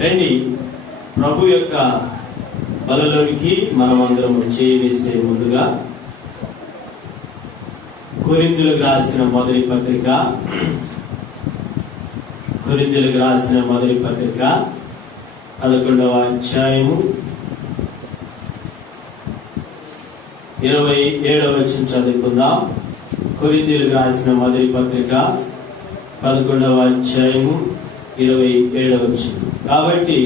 రండి, ప్రభు యొక్క బలలోనికి మనం అందరం చేసే ముందుగా కొరింథీయులకు రాసిన మొదటి పత్రిక 11వ అధ్యాయము 27వ వచనం చదువుకుందాం. కొరింథీయులకు రాసిన మొదటి పత్రిక 11వ అధ్యాయము 27వ వచనం. కాబట్టి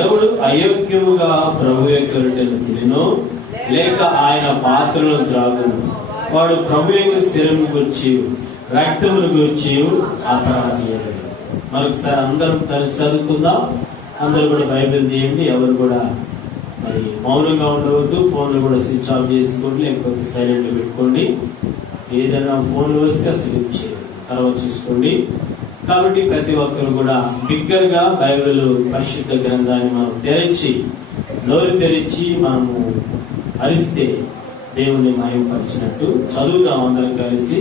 ఎవడు అయోగ్యముగా ప్రభు యొక్క రొట్టెను తినెనో లేక ఆయన పాత్రలను త్రాగును వాడు ప్రభు యొక్క శరీరము గురించి రక్తమును గురించి అపరాధి. మరొకసారి అందరం కలిసి చదువుకుందాం. అందరూ కూడా బైబిల్ తీయండి. ఎవరు కూడా మరి మౌనంగా ఉండవద్దు. ఫోన్లు కూడా స్విచ్ ఆఫ్ చేసుకోండి, లేకపోతే సైలెంట్ లో పెట్టుకోండి. ఏదైనా ఫోన్లు వస్తే స్లిప్ చేయండి, తర్వాత చూసుకోండి. కాబట్టి ప్రతి ఒక్కరు కూడా బిగ్గరగా బైబిల్ పరిశుద్ధ గ్రంథాన్ని మనం నోరు తెరిచి మనము అరిస్తే దేవుని మహిమపరిచినట్టు చదువుదాం అందరం కలిసి.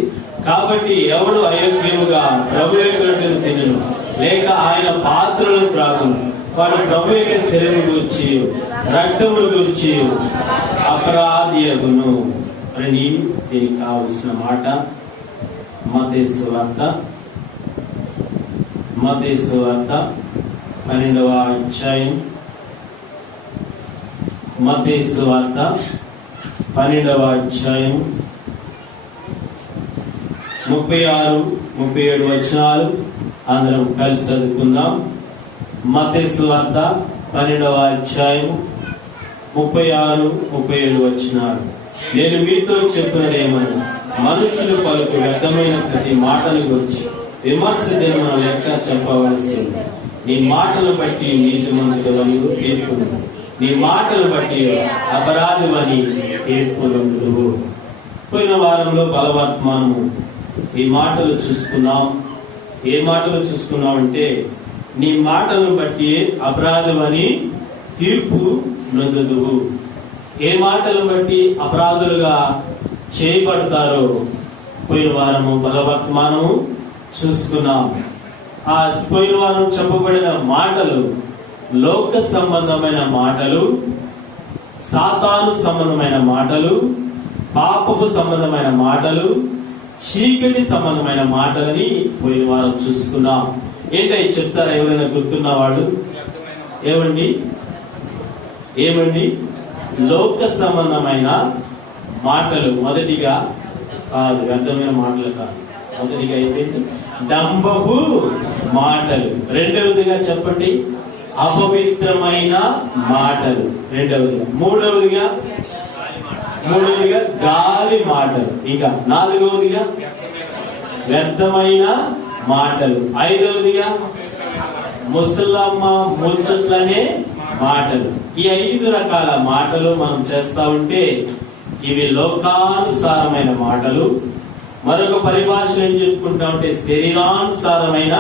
కాబట్టి ఎవడు అయోగ్యముగా ప్రభు యొక్క రొట్టెను తినెను లేక ఆయన పాత్రలను త్రాగును వాడు ప్రభు యొక్క శరీరము గురించి రక్తమును గురించి అపరాధియగును అని దీనికి కావలసిన మాట మత్తయి సువార్త 12వ అధ్యాయం. మత్తయి సువార్త 12వ అధ్యాయం 36-37 వచనాలు అందరం కలిసి చదువుకుందాం. మత్తయి సువార్త 12వ అధ్యాయం 36-37 వచనాలు. నేను మీతో చెప్పినదేమని మనుషులు పలుకు వ్యర్థమైన ప్రతి మాటను గురించి విమర్శ దినమున లెక్క చెప్పవలసింది. నీ మాటలు బట్టి నీతిమంతుడవని తీర్పును, నీ మాటలు బట్టి అపరాధమని తీర్పును. పోయిన వారంలో బలవర్తమానము ఈ మాటలు చూసుకున్నాం. ఏ మాటలు చూసుకున్నాం అంటే, నీ మాటలను బట్టి అపరాధమని తీర్పు నొందుదువు. ఏ మాటలను బట్టి అపరాధులుగా చేయబడతారో పోయిన వారము బలవర్తమానము చూసుకున్నాం. ఆ పోయిన వారం చెప్పబడిన మాటలు లోక సంబంధమైన మాటలు, సాతాను సంబంధమైన మాటలు, పాపపు సంబంధమైన మాటలు, చీకటి సంబంధమైన మాటలని పోయిన వారం చూసుకున్నాం. ఏంటై చెప్తారా ఎవరైనా గుర్తున్న వాళ్ళు? ఏమండి లోక సంబంధమైన మాటలు మొదటిగా కాదు, వ్యర్థమైన మాటలు కాదు. మొదటిగా ఏంటంటే డంబపు మాటలు. రెండవదిగా చెప్పండి అపవిత్రమైన మాటలు. రెండవదిగా మూడవదిగా గాలి మాటలు. ఇంకా నాలుగవదిగా వ్యర్థమైన మాటలు. ఐదవదిగా ముసలమ్మ ముచ్చట్లనే మాటలు. ఈ 5 రకాల మాటలు మనం చేస్తా ఉంటే ఇవి లోకానుసారమైన మాటలు. మరొక పరిభాష ఏం చెప్పుకుంటా ఉంటే శరీరానుసారమైన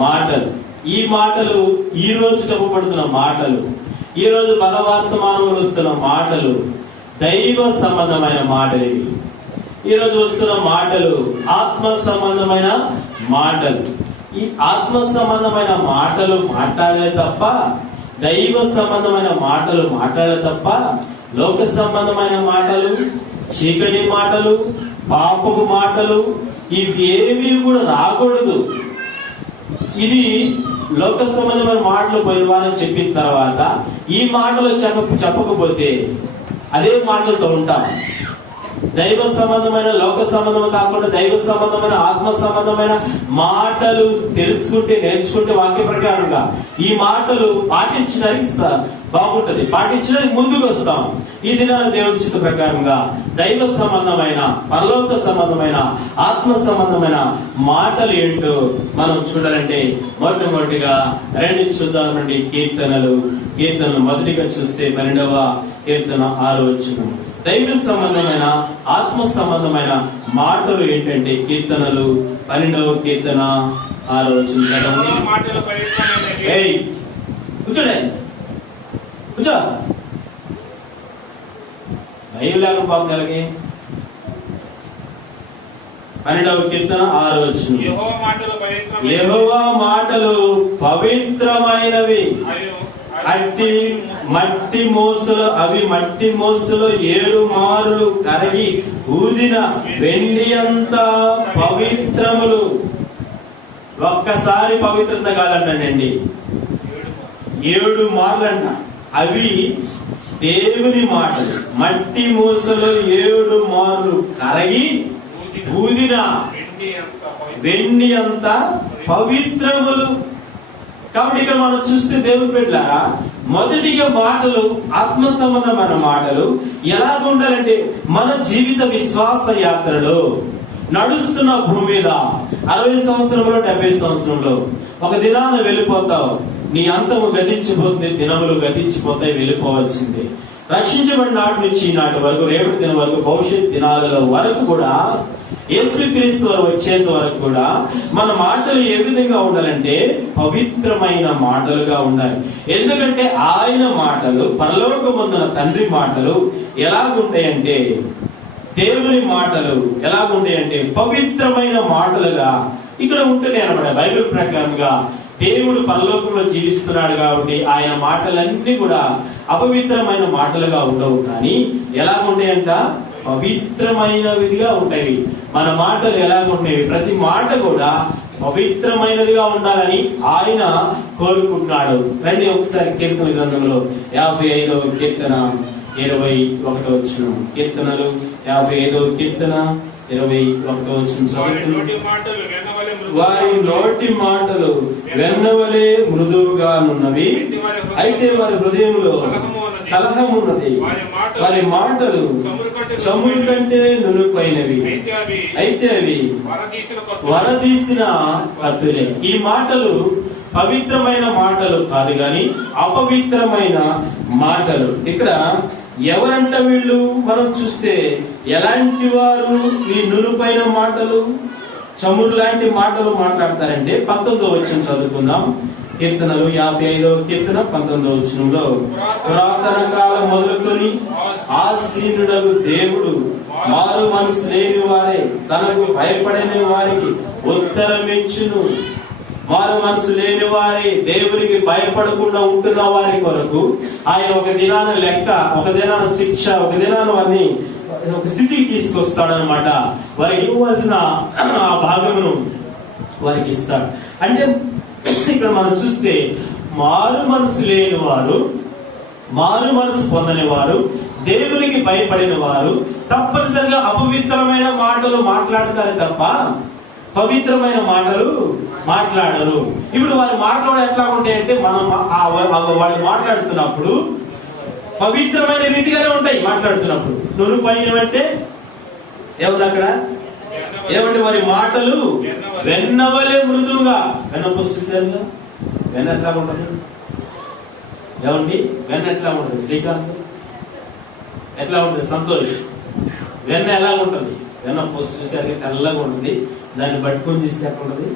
మాటలు. ఈ మాటలు ఈ రోజు చెప్పబడుతున్న మాటలు, ఈ రోజు బలవర్తమానంలో వస్తున్న మాటలు దైవ సంబంధమైన మాటలు. ఇవి ఈ రోజు వస్తున్న మాటలు ఆత్మ సంబంధమైన మాటలు. ఈ ఆత్మ సంబంధమైన మాటలు మాట్లాడలే తప్ప, దైవ సంబంధమైన మాటలు మాట్లాడలే తప్ప, లోక సంబంధమైన మాటలు, చీకటి మాటలు, పాపపు మాటలు ఇవేవి కూడా రాకూడదు. ఇది లోక సంబంధమైన మాటలు పోయిన వారం చెప్పిన తర్వాత ఈ మాటలు చెప్పకపోతే అదే మాటలతో ఉంటాం. దైవ సంబంధమైన లోక సంబంధం కాకుండా దైవ సంబంధమైన ఆత్మ సంబంధమైన మాటలు తెలుసుకుంటే, నేర్చుకుంటే వాక్య ప్రకారంగా ఈ మాటలు పాటించడానికి బాగుంటది, పాటించడానికి ముందుకు వస్తాం. ఈ దినాల దేవుడి చిత్త ప్రకారంగా దైవ సంబంధమైన, పరలోక సంబంధమైన, ఆత్మ సంబంధమైన మాటలు ఏంటో మనం చూడాలంటే మొట్టమొదటిగా చూద్దామండి కీర్తనలు మొదటిగా చూస్తే 12వ కీర్తన 6వ వచనం. దైవ సంబంధమైన, ఆత్మ సంబంధమైన మాటలు ఏంటంటే కీర్తనలు 12వ కీర్తన 6వ వచనం. కూర్చో భయం లేకపోతే 12వ కీర్తన 6వ వచనం. యెహోవా మాటలు పవిత్రమైనవి, అట్టి మట్టి మోసలు, అవి మట్టి మోసలు 7 మారులు కరిగి ఊదిన వెండి అంత పవిత్రములు. ఒక్కసారి పవిత్రత కాదంటండి, 7 మార్లంట. అవి దేవుని మాటలు, మట్టి మూసలో 7 మార్లు కరగి ఊదిన వెండి అంత పవిత్రములు. కాబట్టి ఇక్కడ మనం చూస్తే దేవుని బిడ్డలారా, మొదటిగా మాటలు ఆత్మ సంబంధమైన మాటలు ఎలాగుండాలంటే, మన జీవిత విశ్వాస యాత్రలో నడుస్తున్న భూమి మీద 60 సంవత్సరంలో 70 సంవత్సరంలో ఒక దినాన వెళ్ళిపోతావు, నీ అంతము గతించిపోతుంది, దినములు గతించిపోతాయి, వెళ్ళిపోవాల్సిందే. రక్షించబడిన నాటి నుంచి నాటి వరకు, రేపటి దినం వరకు, భవిష్యత్ దినాలలో వరకు కూడా, యేసుక్రీస్తు వారు వచ్చేంత వరకు కూడా మన మాటలు ఏ విధంగా ఉండాలంటే పవిత్రమైన మాటలుగా ఉండాలి. ఎందుకంటే ఆయన మాటలు, పరలోకమందున తండ్రి మాటలు ఎలాగుంటాయంటే, దేవుని మాటలు ఎలాగుంటాయంటే పవిత్రమైన మాటలుగా ఇక్కడ ఉంటేనే అన్నమాట. బైబిల్ ప్రకారంగా దేవుడు పరలోకంలో జీవిస్తున్నాడు కాబట్టి ఆయన మాటలన్నీ కూడా అపవిత్రమైన మాటలుగా ఉండవు, కానీ ఎలాగుంటాయంట, పవిత్రమైనవిగా ఉంటాయి. మన మాటలు ఎలాగుంటాయి, ప్రతి మాట కూడా పవిత్రమైనదిగా ఉండాలని ఆయన కోరుకుంటున్నాడు. రండి ఒకసారి కీర్తన గ్రంథంలో 55వ కీర్తన 21వ వచనం. కీర్తనలు 55వ కీర్తన 21వ వచనం. వారి నోటి మాటలు వెన్నవలే మృదువుగానున్నవి, అయితే వారి హృదయంలో కలహమున్నది. వారి మాటలు చమురు కంటే నునుపైనవి, అయితే అవి వరదీసిన కత్తులే. ఈ మాటలు పవిత్రమైన మాటలు కాదు గాని అపవిత్రమైన మాటలు. ఇక్కడ ఎవరంట వీళ్ళు? మనం చూస్తే ఎలాంటి వారు ఈ నునుపైన మాటలు, చమురు లాంటి మాటలు మాట్లాడతారంటే 19వ వచనం చదువుకుందాం. కీర్తనలు 55వ కీర్తన 19వ వచనంలో, పురాతన కాలం మొదలుకొని ఆసీనుడగు దేవుడు మారు మనసు లేని వారే తనకు భయపడని వారికి ఉత్తరమిచ్చును. మారు మనసు లేని వారి, దేవునికి భయపడకుండా ఉంటున్న వారి కొరకు ఆయన ఒక దినాన లెక్క, ఒక దినాన శిక్ష, ఒక దినాన వారిని ఒక స్థితికి తీసుకొస్తాడనమాట. వారికి ఇవ్వాల్సిన ఆ భాగమును వారికి ఇస్తాడు. అంటే ఇక్కడ మనం చూస్తే మారు మనసు లేని వారు, మారు మనసు పొందని వారు, దేవునికి భయపడిన వారు తప్పనిసరిగా అపవిత్రమైన మాటలు మాట్లాడతారు తప్ప పవిత్రమైన మాటలు మాట్లాడరు. ఇప్పుడు వారి మాటలు ఎట్లా ఉంటాయంటే, మనం వాళ్ళు మాట్లాడుతున్నప్పుడు పవిత్రమైన రీతిగానే ఉంటాయి. మాట్లాడుతున్నప్పుడు నునుపైన అంటే ఎవరు అక్కడ ఏమంటే వారి మాటలు వెన్నవలే మృదువుగా. వెన్న పుస్తకాలు వెన్న ఎట్లా ఉంటుంది ఏమండి? వెన్న ఎట్లా ఉంటుంది? శ్రీకాంత్ ఎట్లా ఉంటుంది? సంతోష్ వెన్న ఎలా ఉంటుంది? వెన్న పుస్తకాలు తెల్లగా ఉంటుంది, దాన్ని పట్టుకొని చూస్తే ఎట్లా ఉంటుంది?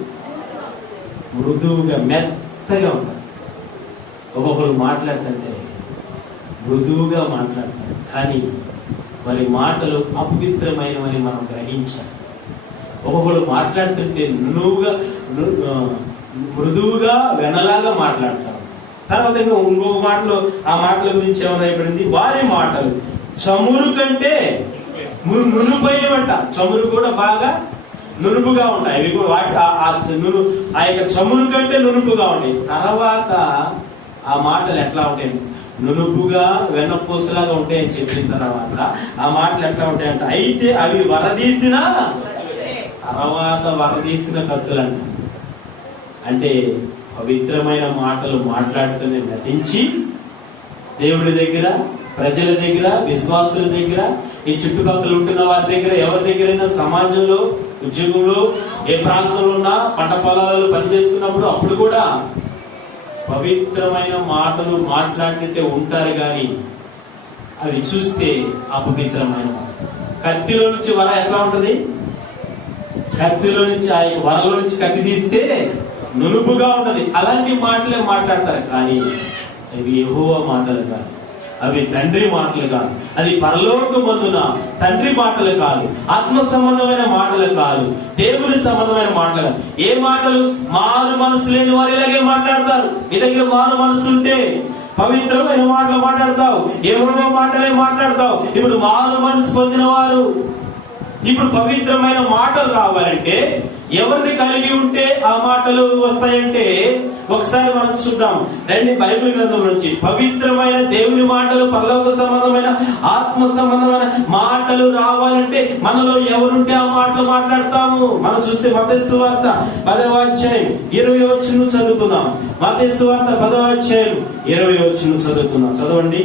మృదువుగా మెత్తగా ఉంటుంది. ఒక్కొక్కరు మాట్లాడుతుంటే మృదువుగా మాట్లాడతారు, కానీ వారి మాటలు అపవిత్రమైనవని మనం గ్రహించాలి. ఒక్కొక్కరు మాట్లాడుతుంటే మృదువుగా వెనలాగా మాట్లాడతారు. తర్వాత ఇంకో మాటలు, ఆ మాటల గురించి ఏమైనా అయిపోయింది, వారి మాటలు చమురు కంటే నునుపైనవంట. చమురు కూడా బాగా నునుపుగా ఉంటాయి. అవి కూడా వాటి ఆ యొక్క చమురు కంటే నునుపుగా ఉంటాయి. తర్వాత ఆ మాటలు ఎట్లా ఉంటాయి? నునుపుగా వెన్నపూసలాగా ఉంటాయని చెప్పిన తర్వాత ఆ మాటలు ఎట్లా ఉంటాయంట, అయితే అవి వరదీసిన తర్వాత వరదీసిన కత్తులంట. అంటే పవిత్రమైన మాటలు మాట్లాడుతూనే నటించి దేవుడి దగ్గర, ప్రజల దగ్గర, విశ్వాసుల దగ్గర, ఈ చుట్టుపక్కల ఉంటున్న వారి దగ్గర, ఎవరి దగ్గరైనా సమాజంలో, ఉద్యోగంలో, ఏ ప్రాంతంలో ఉన్నా, పంట పొలాలలో పనిచేస్తున్నప్పుడు అప్పుడు కూడా పవిత్రమైన మాటలు మాట్లాడినట్టే ఉంటారు, కానీ అవి చూస్తే అపవిత్రమైన. కత్తిలో నుంచి వర ఎట్లా ఉంటది? కత్తిలో నుంచి, ఆ వరలో నుంచి కత్తి తీస్తే నునుపుగా ఉంటది. అలాంటి మాటలే మాట్లాడతారు, కానీ అవి యెహోవా మాటలు కాదు. అవి తండ్రి మాటలు కాదు. అది పరలోకమందున తండ్రి మాటలు కాదు. ఆత్మ సంబంధమైన మాటలు కాదు. దేవుని సంబంధమైన మాటలు కాదు. ఏ మాటలు? మారు మనసు లేని వారు ఇలాగే మాట్లాడతారు. నీ దగ్గర మారు మనసు ఉంటే పవిత్రమైన మాటలు మాట్లాడతావు, ఎవరో మాటలే మాట్లాడతావు. ఇప్పుడు మారు మనసు పొందిన వారు ఇప్పుడు పవిత్రమైన మాటలు రావాలంటే ఎవరిని కలిగి ఉంటే ఆ మాటలు వస్తాయంటే ఒకసారి మనం చూద్దాం. రండి బైబిల్ గ్రంథం నుంచి పవిత్రమైన దేవుని మాటలు, పరలోక సంబంధమైన ఆత్మ సంబంధమైన మాటలు రావాలంటే మనలో ఎవరుంటే ఆ మాటలు మాట్లాడతాము. మనం చూస్తే మత్తయి సువార్త 10వ అధ్యాయం 20వ వచనం చదువుకుందాం. మత్తయి సువార్త 10వ అధ్యాయం 20వ వచనం చదువుకుందాం. చదవండి.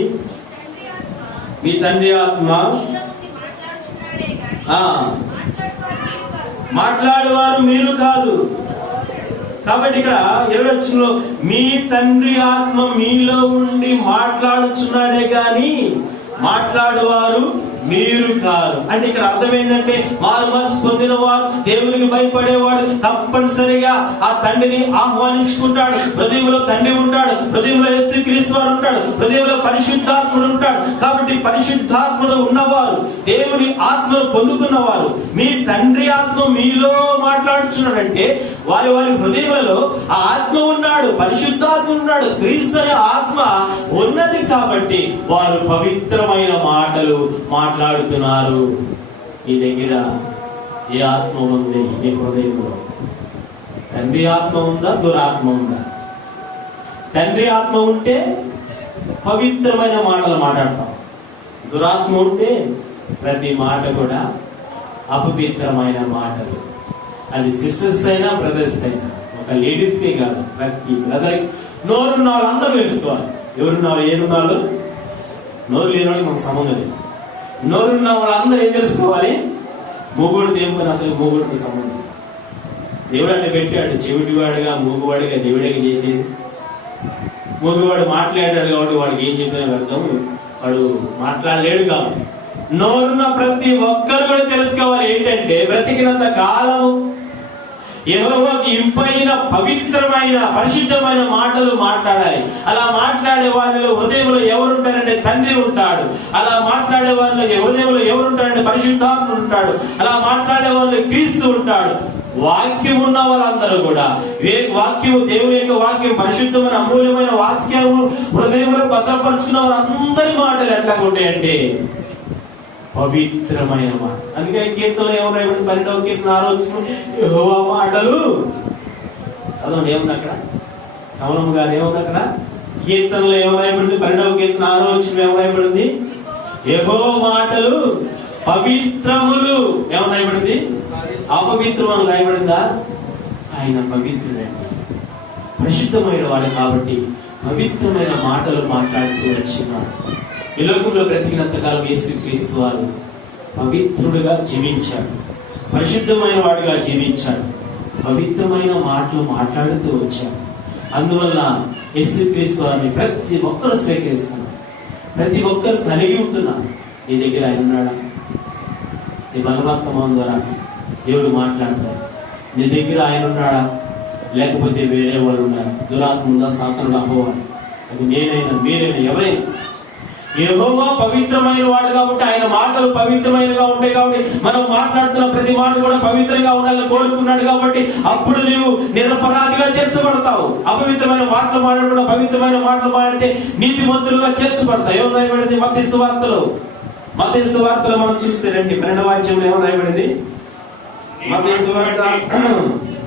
మీ తండ్రి ఆత్మ మాట్లాడేవారు మీరు కాదు. కాబట్టి ఇక్కడ 20వ వచనంలో మీ తండ్రి ఆత్మ మీలో ఉండి మాట్లాడుచున్నాడే గాని మాట్లాడేవారు మీరు కాదు. అంటే ఇక్కడ అర్థం ఏంటంటే మారు మనసు పొందిన వారు, దేవునికి భయపడేవాడు తప్పనిసరిగా ఆ తండ్రిని ఆహ్వానించుకుంటాడు. హృదయంలో తండ్రి ఉంటాడు, హృదయంలో యేసుక్రీస్తు వారు ఉంటాడు, హృదయంలో పరిశుద్ధాత్ముడు ఉంటాడు. కాబట్టి పరిశుద్ధాత్ముడు ఉన్నవారు, దేవుని ఆత్మను పొందుకున్నవారు, మీ తండ్రి ఆత్మ మీలో మాట్లాడుచున్నాడంటే వారి వారి హృదయంలో ఆ ఆత్మ ఉన్నాడు, పరిశుద్ధాత్మ ఉన్నాడు, క్రీస్తు అనే ఆత్మ ఉన్నది. కాబట్టి వారు పవిత్రమైన మాటలు మాట్లాడుతున్నారు. ఈ దగ్గర ఏ ఆత్మ ఉంది? నీ హృదయంలో తండ్రి ఆత్మ ఉందా, దురాత్మ ఉందా? తండ్రి ఆత్మ ఉంటే పవిత్రమైన మాటలు మాట్లాడతాం. దురాత్మ ఉంటే ప్రతి మాట కూడా అపవిత్రమైన మాటలు. అది సిస్టర్స్ అయినా బ్రదర్స్ అయినా, ఒక లేడీస్కే కాదు, ప్రతి బ్రదర్ నోరున్న వాళ్ళందరూ తెలుసుకోవాలి. ఎవరున్నారు, ఏరున్నారు? నోరు లేని వాళ్ళకి మనకు సంబంధం లేదు. నోరున్న వాళ్ళందరూ ఏం తెలుసుకోవాలి? మూగుడు దేవుని అసలు మూగుడికి సంబంధం. దేవుడు అంటే పెట్టాడు చెవిటివాడుగా, మూగువాడిగా దేవుడిగా చేసేది. మూగువాడు మాట్లాడాడు కాబట్టి వాడికి ఏం చెప్పినా అర్థం, వాడు మాట్లాడలేడు కాబట్టి. నోరున్న ప్రతి ఒక్కరు కూడా తెలుసుకోవాలి ఏంటంటే బ్రతికినంత కాలము యెహోవాకి ఇంపైన పవిత్రమైన పరిశుద్ధమైన మాటలు మాట్లాడాలి. అలా మాట్లాడే వారిలో హృదయంలో ఎవరుంటారంటే తండ్రి ఉంటాడు. అలా మాట్లాడే వారిలో హృదయంలో ఎవరుంటారంటే పరిశుద్ధాత్ముడు ఉంటాడు. అలా మాట్లాడే వారిలో క్రీస్తు ఉంటాడు. వాక్యం ఉన్న వాళ్ళందరూ కూడా వాక్యము, దేవుని యొక్క వాక్యం, పరిశుద్ధమైన అమూల్యమైన వాక్యము హృదయంలో భద్రపరుచున్న వారందరి మాటలు ఎట్లా ఉంటాయంటే పవిత్రమైన మాట. అందుకే కీర్తనలో ఏమన్నా 12వ కీర్తన 6వ వచనం యెహోవా మాటలు చదవండి. ఏముంది అక్కడ? కమలమ్మ గారు ఏముంది అక్కడ? కీర్తనలో ఏమరాయబడింది? 12వ కీర్తన 6వ వచనం ఏమరాయబడింది? యెహోవా మాటలు పవిత్రములు. ఏమరాయబడింది? అపవిత్రమని రాయబడిందా? ఆయన పవిత్రుడే, పరిశుద్ధమైన వాడు. కాబట్టి పవిత్రమైన మాటలు మాట్లాడుతూ వచ్చినాడు. ఈ లోకంలో బ్రతికినంతకాలం యేసుక్రీస్తు వారు పవిత్రుడుగా జీవించాడు, పరిశుద్ధమైన వాడుగా జీవించాడు, పవిత్రమైన మాటలు మాట్లాడుతూ వచ్చాడు. అందువల్ల యేసుక్రీస్తు వారిని ప్రతి ఒక్కరు స్వీకరిస్తున్నారు, ప్రతి ఒక్కరు కలిగి ఉంటున్నారు. నీ దగ్గర ఆయన ఉన్నాడా? నీ బలవంతమం ద్వారా దేవుడు మాట్లాడతాడు. నీ దగ్గర ఆయన ఉన్నాడా? లేకపోతే వేరే వాళ్ళు ఉన్నారా? దురాత్మ ఉందా, సాతానుడు అపోవాలి. అది నేనైనా మీరైనా ఎవరైనా. యెహోవా పవిత్రమైన వాడు కాబట్టి ఆయన మాటలు పవిత్రమైనగా ఉంటాయి. కాబట్టి మనం మాట్లాడుతున్న ప్రతి మాట కూడా పవిత్రంగా ఉండాలని కోరుకున్నాడు. కాబట్టి అప్పుడు నీవు నిరపరాధిగా చేర్చబడతావు. అపవిత్రమైన మాటలు మాట్లాడకుండా పవిత్రమైన మాటలు మాట్లాడితే నీతిమంతులుగా చేర్చబడతావు. ఏమో రాయబడింది మత్తయి సువార్తలో? మత్తయి సువార్తలో మనం చూస్తే రండి 12వ అధ్యాయంలో ఏమో రాయబడింది? మత్తయి సువార్త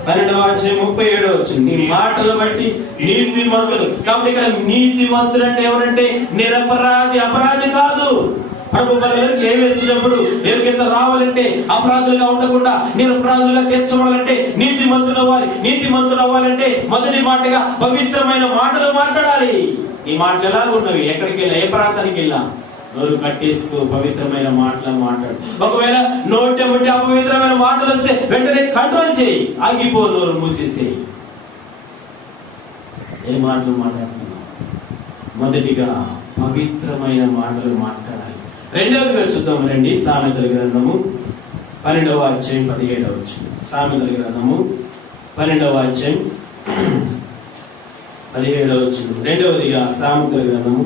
12వ అధ్యాయం 37వ వచనం. నీ మాటలు బట్టి నీతిమంతులు. కాబట్టి ఇక్కడ నీతిమంతులు అంటే ఎవరంటే నిరపరాధి, అపరాధి కాదు. ప్రభు బలిలో చేయవేసినప్పుడు ఎవరికైతే రావాలంటే అపరాధులుగా ఉండకుండా నిరపరాధులుగా తీర్చబడాలంటే నీతిమంతులు అవ్వాలంటే మొదటి మాటగా పవిత్రమైన మాటలు మాట్లాడాలి. ఈ మాటలు ఎలా ఉన్నవి? ఎక్కడికి వెళ్ళా, ఏ ప్రాంతానికి వెళ్ళా, నోరు కట్టేసుకో, పవిత్రమైన మాటలు మాట్లాడు. ఒకవేళ నోటి బట్టి అపవిత్రమైన మాటలు వస్తే వెంటనే కంట్రోల్ చేయి, ఆగిపో, నోరు మూసేసేయి. ఏ మాటలు మాట్లాడుతున్నావు? మొదటిగా పవిత్రమైన మాటలు మాట్లాడాలి. రెండవదిగా చూద్దాం రండి. సామెతల గ్రంథము 12వ అధ్యాయం 17వ వచనం. సామెతల గ్రంథము 12వ అధ్యాయం 17వ వచనం. రెండవదిగా సామెతల గ్రంథము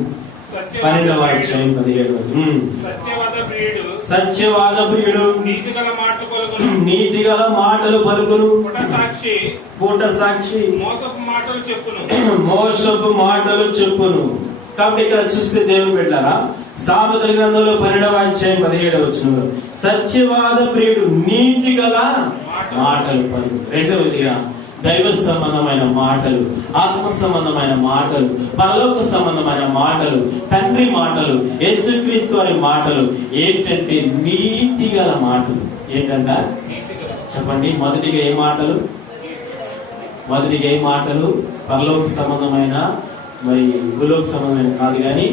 12వ అధ్యాయం 17వ వచనం. సత్యవాద ప్రియుడు సత్యవాద ప్రియుడు నీతిగల మాటలు పలుకును. నీతిగల మాటలు పలుకును. పూట సాక్షి మోసపు మాటలు చెప్పును. మోసపు మాటలు చెప్పును. కాబట్టి ఇక్కడ చూస్తే దేవుని పెట్టారా, సామెతల గ్రంథంలో 12వ అధ్యాయం 17వ వచనంలో సత్యవాద ప్రియుడు నీతిగల మాటలు పలుకు. రెండవదిగా దైవ సంబంధమైన మాటలు, ఆత్మ సంబంధమైన మాటలు, పరలోక సంబంధమైన మాటలు, తండ్రి మాటలు, యేసుక్రీస్తు వారి మాటలు ఏంటంటే నీతి గల మాటలు. ఏంటంట చెప్పండి. మొదటిగా ఏ మాటలు? మొదటిగా ఏ మాటలు? పరలోక సంబంధమైన, మరి భూలోక సంబంధమైన కాదు కానీ,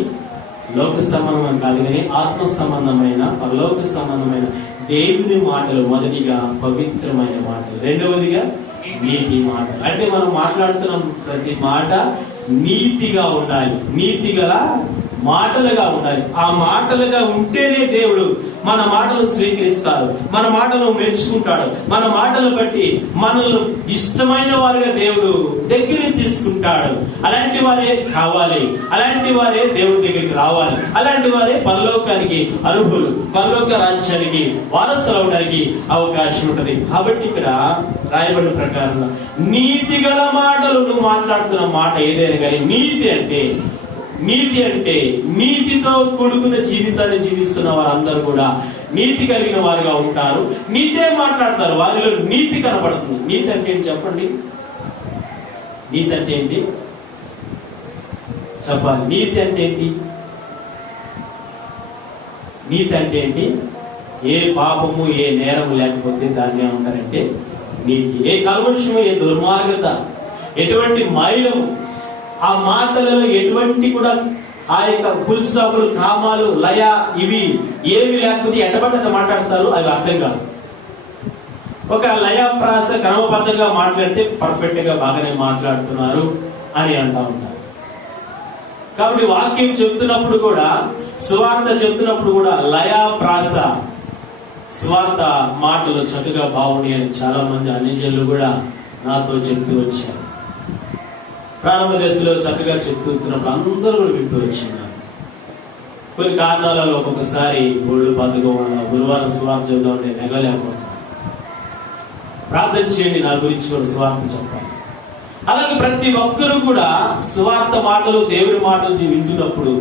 లోక సంబంధమైన కాదు కానీ, ఆత్మ సంబంధమైన, పరలోక సంబంధమైన దేవుని మాటలు. మొదటిగా పవిత్రమైన మాటలు, రెండవదిగా నీతి మాట. అంటే మనం మాట్లాడుతున్న ప్రతి మాట నీతిగా ఉండాలి, నీతి గల మాటలుగా ఉండాలి. ఆ మాటలుగా ఉంటేనే దేవుడు మన మాటలు స్వీకరిస్తాడు, మన మాటలు మెచ్చుకుంటాడు. మన మాటలు బట్టి మనల్ని ఇష్టమైన వారిగా దేవుడు దగ్గరికి తీసుకుంటాడు. అలాంటి వారే కావాలి, అలాంటి వారే దేవుడి దగ్గరికి రావాలి, అలాంటి వారే పరలోకానికి అర్హులు, పరలోక రాజ్యానికి వారసులు అవడానికి అవకాశం ఉంటుంది. కాబట్టి ఇక్కడ రాయబడిన ప్రకారంగా నీతి గల మాటలు, నువ్వు మాట్లాడుతున్న మాట ఏదైనా కానీ నీతి అంటే నీతితో కూడుకున్న జీవితాన్ని జీవిస్తున్న వారందరూ కూడా నీతి కలిగిన వారిగా ఉంటారు. నీతే మాట్లాడతారు, వారిలో నీతి కనబడుతుంది. నీతి అంటే ఏంటి చెప్పండి? నీతి అంటే ఏంటి చెప్పాలి. నీతి అంటే ఏంటి? నీతి అంటే ఏంటి? ఏ పాపము, ఏ నేరము లేకపోతే దాన్ని ఏమంటారంటే నీతి. ఏ కల్మషము, ఏ దుర్మార్గత, ఎటువంటి మైలము, ఆ మాటలలో ఎటువంటి కూడా ఆ యొక్క ఫుల్ స్టాపులు, కామాలు, లయ ఇవి ఏవి లేకపోతే ఎటబడ్డ మాట్లాడతారు, అవి అర్థం కాదు. ఒక లయ ప్రాస క్రమబద్ధంగా మాట్లాడితే పర్ఫెక్ట్ గా బాగానే మాట్లాడుతున్నారు అని అంటా ఉంటారు. కాబట్టి వాక్యం చెప్తున్నప్పుడు కూడా, సువార్త చెప్తున్నప్పుడు కూడా లయ ప్రాస, స్వార్థ మాటలు చక్కగా బాగున్నాయి అని చాలా మంది అన్యజనులు కూడా నాతో చెప్తూ వచ్చారు. ప్రారంభ దశలో చక్కగా చెప్తున్నప్పుడు అందరూ కూడా వింటూ వచ్చినారు. కొన్ని కారణాలలో ఒక్కొక్కసారి ఒళ్ళు బద్దగా ఉన్న గురువారం సువార్త చెబుదామంటే నెగలేకపోతాను. ప్రార్థన చేయండి, నా గురించి కూడా సువార్త చెప్పాలి. అలాగే ప్రతి ఒక్కరూ కూడా సువార్త మాటలు, దేవుని మాటలు వింటున్నప్పుడు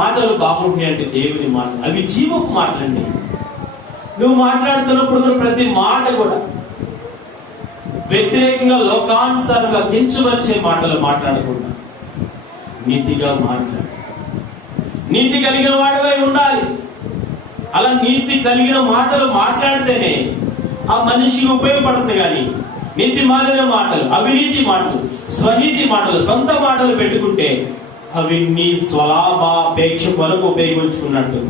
మాటలు బాగుంటాయి అంటే దేవుని మాటలు, అవి జీవపు మాటలండి. నువ్వు మాట్లాడుతున్నప్పుడు కూడా ప్రతి మాట కూడా వ్యతిరేకంగా, లోకానుసారంగా కించవచ్చే మాటలు మాట్లాడకుండా నీతిగా మాట్లాడు. నీతి కలిగిన వాడివై ఉండాలి. అలా నీతి కలిగిన మాటలు మాట్లాడితేనే ఆ మనిషికి ఉపయోగపడుతుంది. కానీ నీతి మాలిన మాటలు, అవినీతి మాటలు, స్వనీతి మాటలు, సొంత మాటలు పెట్టుకుంటే అవి నీ స్వలాభాపేక్ష కొరకు ఉపయోగించుకున్నట్టు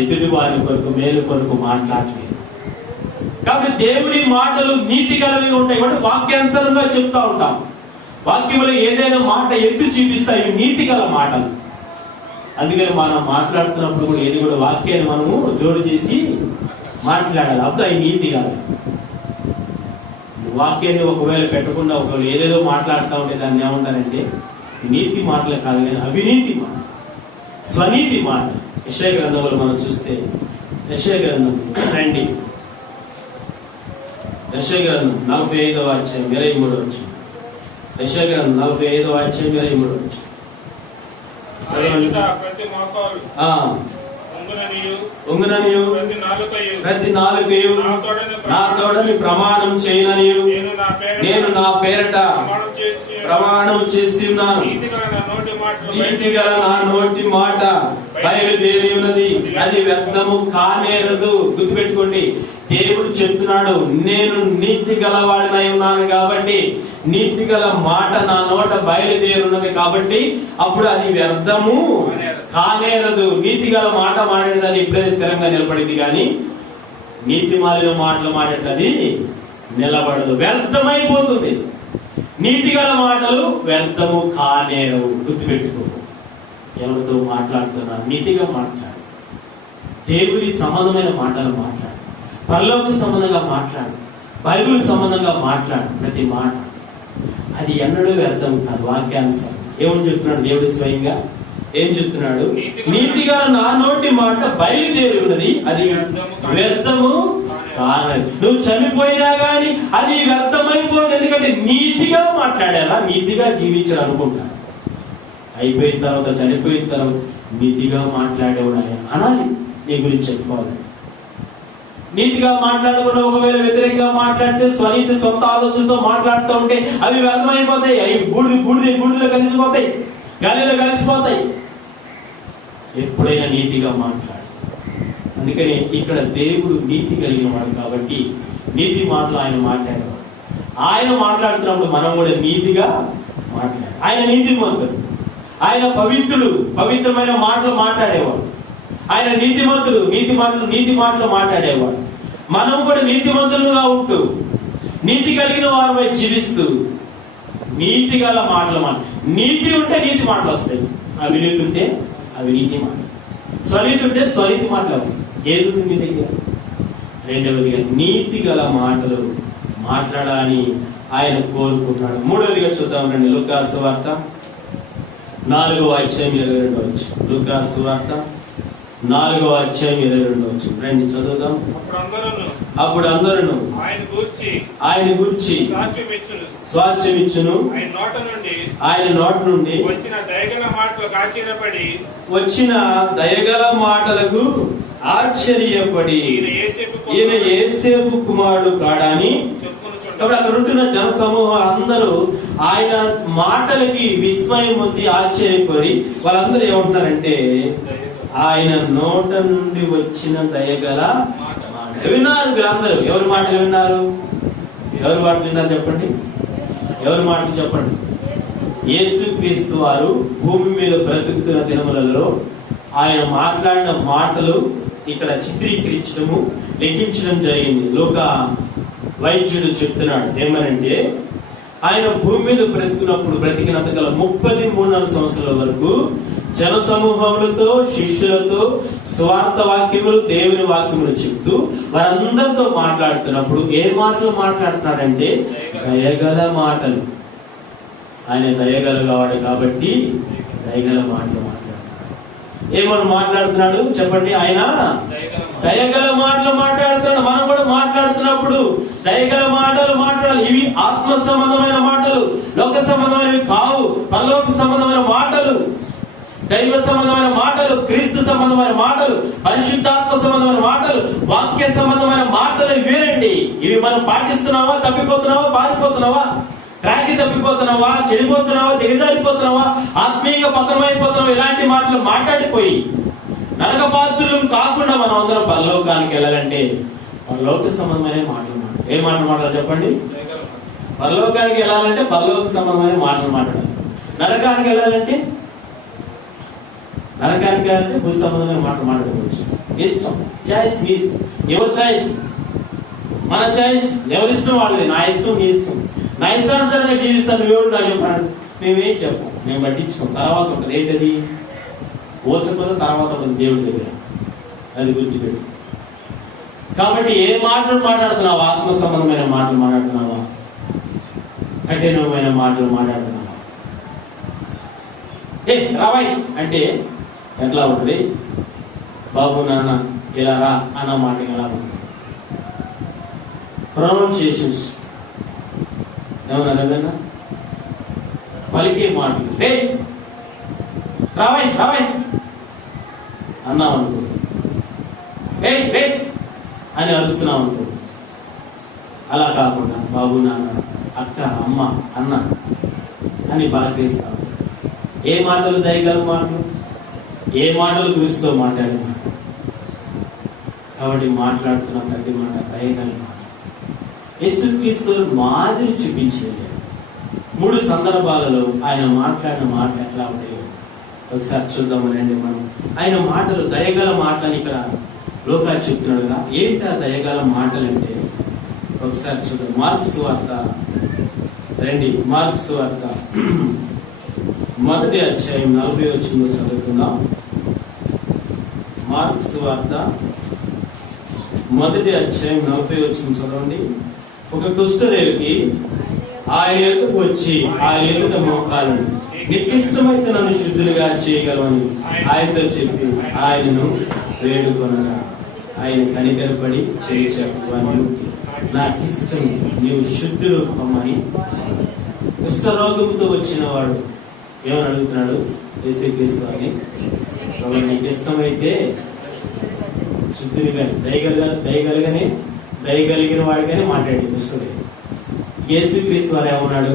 ఎదుటి వారి కొరకు, మేలు కొరకు మాట్లాడలేదు. కాబట్టి దేవుడి మాటలు నీతి గలవి ఉంటాయి. కాబట్టి వాక్యానుసారంగా చెప్తా ఉంటాం. వాక్యంలో ఏదైనా మాట ఎత్తు చూపిస్తాయి, నీతి గల మాటలు. అందుకని మనం మాట్లాడుతున్నప్పుడు కూడా ఏది కూడా వాక్యాన్ని మనము జోడు చేసి మాట్లాడాలి. అప్పుడు అవి నీతి గల వాక్యాన్ని ఒకవేళ పెట్టకుండా ఒకవేళ ఏదేదో మాట్లాడుతూ ఉంటే దాన్ని ఏమంటారంటే నీతి మాటలు కాదు కానీ అవినీతి మాట, స్వనీతి మాట. యెషయా గ్రంథంలో మనం చూస్తే, యెషయా గ్రంథం రండి, యెషయా గ్రంథం 45వ అధ్యాయం 23వ వచనం. యెషయా గ్రంథం 45వ అధ్యాయం 23వ వచనం. ఉంగుననియు ప్రతి నాలుకయు నా తోడని ప్రమాణం చేయననియు నేను నా పేరట ప్రమాణం చేసి ఉన్నాను. నీతి గల నా నోటి మాట బయలుదేరి ఉన్నది, అది వ్యర్థము కానేరదు. గుర్తుపెట్టుకోండి, దేవుడు చెప్తున్నాడు, నేను నీతి గలవాడినై ఉన్నాను కాబట్టి, నీతి గల మాట నా నోట బయలుదేరి ఉన్నది కాబట్టి అప్పుడు అది వ్యర్థము కానేరదు. నీతి గల మాట మాట్లాడేది అది ఇప్పుడే స్థిరంగా నిలబడింది, కానీ నీతి మాలిన మాటలు మాట్లాడేది నిలబడదు, వ్యర్థమైపోతుంది. నీతి గల మాటలు వ్యర్థము కానేరవు. గుర్తుపెట్టుకో, ఎవరితో మాట్లాడుతున్నా నీతిగా మాట్లాడు, దేవుని సంబంధమైన మాటలు మాట్లాడు, పరలోక సంబంధంగా మాట్లాడు, బైబిల్ సంబంధంగా మాట్లాడు. ప్రతి మాట అది ఎన్నడూ వ్యర్థం కాదు, వాక్యానుసారం. ఏమని చెప్తున్నాడు దేవుడు స్వయంగా? ఏం చెప్తున్నాడు? నీతిగా నా నోటి మాట బయలుదేరి ఉన్నది, అది వ్యర్థము కారణం. నువ్వు చనిపోయినా గాని అది వ్యర్థమైపోయింది. ఎందుకంటే నీతిగా మాట్లాడాలా, నీతిగా జీవించాలనుకుంటాను. అయిపోయిన తర్వాత, చనిపోయిన తర్వాత నీతిగా మాట్లాడేవాడు ఆయన అనాలి. నీ గురించి చెప్పుకోవాలి. నీతిగా మాట్లాడకుండా ఒకవేళ వ్యతిరేకంగా మాట్లాడితే, స్వనీతి సొంత ఆలోచనతో మాట్లాడుతూ ఉంటే అవి వ్యర్థమైపోతాయి. అవి బూడిదలో కలిసిపోతాయి, గాలిలో కలిసిపోతాయి. ఎప్పుడైనా నీతిగా మాట్లాడు. అందుకని ఇక్కడ దేవుడు నీతి కలిగిన వాడు కాబట్టి నీతి మాటలు ఆయన మాట్లాడేవాడు. ఆయన మాట్లాడుతున్నప్పుడు మనం కూడా నీతిగా మాట్లాడాలి. ఆయన నీతిమంతుడు, ఆయన పవిత్రుడు, పవిత్రమైన మాటలు మాట్లాడేవాడు. ఆయన నీతిమంతుడు, నీతి మాటలు మాట్లాడేవాడు. మనం కూడా నీతిమంతులుగా ఉంటూ నీతి కలిగిన వారమై జీవిస్తూ నీతి గల మాటలు నీతి ఉంటే నీతి మాటలు వస్తాయి, అవినీతి ఉంటే అవినీతి మాటలు, స్వనీతి ఉంటే స్వనీతి మాటలు వస్తాయి. ఏది ఉంది మీ దగ్గర? రెండవదిగా నీతి గల మాటలు మాట్లాడాలని ఆయన కోరుకుంటున్నాడు. మూడవదిగా చూద్దాం రండి. లూకాసు వార్త 4:22. లూకాసు వార్త 4:22. రండి చదువుదాం. అప్పుడు అందరూ ఆయన గూర్చి స్వాస్థ్యమిచ్చును, ఆయన నోట నుండి వచ్చిన దయగల మాటలకు ఆశ్చర్యపడి ఈయన యేసేపు కుమారుడు కాడని. కాబట్టి అక్కడ ఉంటున్న జన సమూహం అందరూ ఆయన మాటలకి విస్మయం పొంది ఆశ్చర్యపడి వాళ్ళందరూ ఏమంటున్నారంటే, ఆయన నోట నుండి వచ్చిన దయగల విన్నారు. వీళ్ళందరూ ఎవరి మాటలు విన్నారు? ఎవరి మాటలు విన్నారు చెప్పండి? ఎవరి మాటలు చెప్పండి? యేసుక్రీస్తు వారు భూమి మీద బ్రతుకుతున్న దినములలో ఆయన మాట్లాడిన మాటలు ఇక్కడ చిత్రీకరించడము, లెక్కించడం జరిగింది. లోక వైద్యుడు చెప్తున్నాడు ఏమనంటే, ఆయన భూమి మీద బ్రతికినంత గల 33 సంవత్సరాల వరకు జన సమూహములతో, శిష్యులతో స్వార్థ వాక్యములు, దేవుని వాక్యములు చెప్తూ వారందరితో మాట్లాడుతున్నప్పుడు ఏ మాటలు మాట్లాడుతున్నాడంటే దయగల మాటలు. ఆయన దయగలవాడు కాబట్టి దయగల మాటలు మాట్లాడుతున్నాడు. ఏమని మాట్లాడుతున్నాడు చెప్పండి? ఆయన దయగల మాటలు మాట్లాడుతున్నాడు. మనం కూడా మాట్లాడుతున్నప్పుడు దయగల మాటలు మాట్లాడాలి. ఇవి ఆత్మ సంబంధమైన మాటలు, లోక సంబంధమైనవి కావు. పరలోక సంబంధమైన మాటలు, దైవ సంబంధమైన మాటలు, క్రీస్తు సంబంధమైన మాటలు, పరిశుద్ధాత్మ సంబంధమైన మాటలు, వాక్య సంబంధమైన మాటలు వేరండి. ఇవి మనం పాటిస్తున్నావా, తప్పిపోతున్నావా, పారిపోతున్నావా, ట్రాకి తప్పిపోతున్నావా, చెడిపోతున్నావా, దిగజారిపోతున్నావా, ఆత్మీయంగా పతనమైపోతున్నావా, ఇలాంటి మాటలు మాట్లాడిపోయి నరకపాత్రులు కాకుండా మనం అందరం పరలోకానికి వెళ్ళాలంటే పరలోక సంబంధమైన మాటలు ఏ మాటలు మాట్లాడాలి చెప్పండి? పరలోకానికి వెళ్ళాలంటే పరలోక సంబంధమైన మాటలు మాట్లాడాలి. నరకానికి వెళ్ళాలంటే భూ సంబంధమైన మాటలు మాట్లాడుకోవచ్చు. ఇష్టం, చాయిస్, మీ ఎవరి చాయిస్? మన చాయిస్. ఎవరిష్టం వాళ్ళది. నా ఇష్టం, నీ ఇష్టం. నా ఇష్టానుసారంగా జీవిస్తాను. ఎవరు నా చెప్పాడు? మేమేం చెప్పాం, మేము పట్టించుకోం. తర్వాత ఉంటుంది ఏంటది? ఓచకపోతే తర్వాత ఉంటుంది దేవుడి దగ్గర. అది గుర్తుపెట్టు. కాబట్టి ఏ మాటలు మాట్లాడుతున్నావా? ఆత్మ సంబంధమైన మాటలు మాట్లాడుతున్నావా? కఠినమైన మాటలు మాట్లాడుతున్నావా? రావాయి అంటే ఎట్లా ఉంటుంది? బాబు నాన్న ఇలా రా అన్న మాట ఎలా ఉంటుంది? ప్రొనౌన్సియేషన్స్ ఏమన్నా పలికే మాటలు. రావాయి రావాయి అన్నాం అనుకో, అని అరుస్తున్నాం అనుకో. అలా కాకుండా బాబు నాన్న, అక్క, అమ్మ, అన్న అని పలకరిస్తాం. ఏ మాటలు దయగల మాటలు, ఏ మాటలు దూసితో మాట్లాడే మాట. కాబట్టి మాట్లాడుతున్న ప్రతి మాట దయగల మాట. యేసుక్రీస్తు మాదిరి చూపించలేదు. 3 సందర్భాలలో ఆయన మాట్లాడిన మాట ఎట్లా ఉంటాయో ఒకసారి చూద్దామనండి. మనం ఆయన మాటలు దయగల మాటలని ఇక్కడ లోకా చెప్తున్నాడు కదా. ఏంటా దయగల మాటలు అంటే ఒకసారి చూద్దాం. మార్కు సువార్త రండి. మార్కు సువార్త 1వ అధ్యాయం 40వ వచనంలో చదువుకుందాం. మార్కు సువార్త 1వ అధ్యాయం 40వ వచనం చదవండి. ఒక కుష్ఠరోగికి ఆయన ఎదుటకు వచ్చి ఆయన ఎదుట మోకాలను నీకు ఇష్టమైతే నన్ను శుద్ధులుగా చేయగలవని ఆయనతో చెప్పి ఆయనను వేడుకొనగా ఆయన కనికరపడి చేయని నాకు ఇష్టం నీవు శుద్ధులు కమ్మని. కుష్ఠరోగంతో వచ్చిన వాడు ఏమని అడుగుతున్నాడు యేసుక్రీస్తు అని, నీకు ఇష్టమైతే శుద్ధునిగా దయగలిగిన వాడిగానే మాట్లాడి కుష్ఠుడే. యేసుక్రీస్తు వారు ఏమన్నాడు,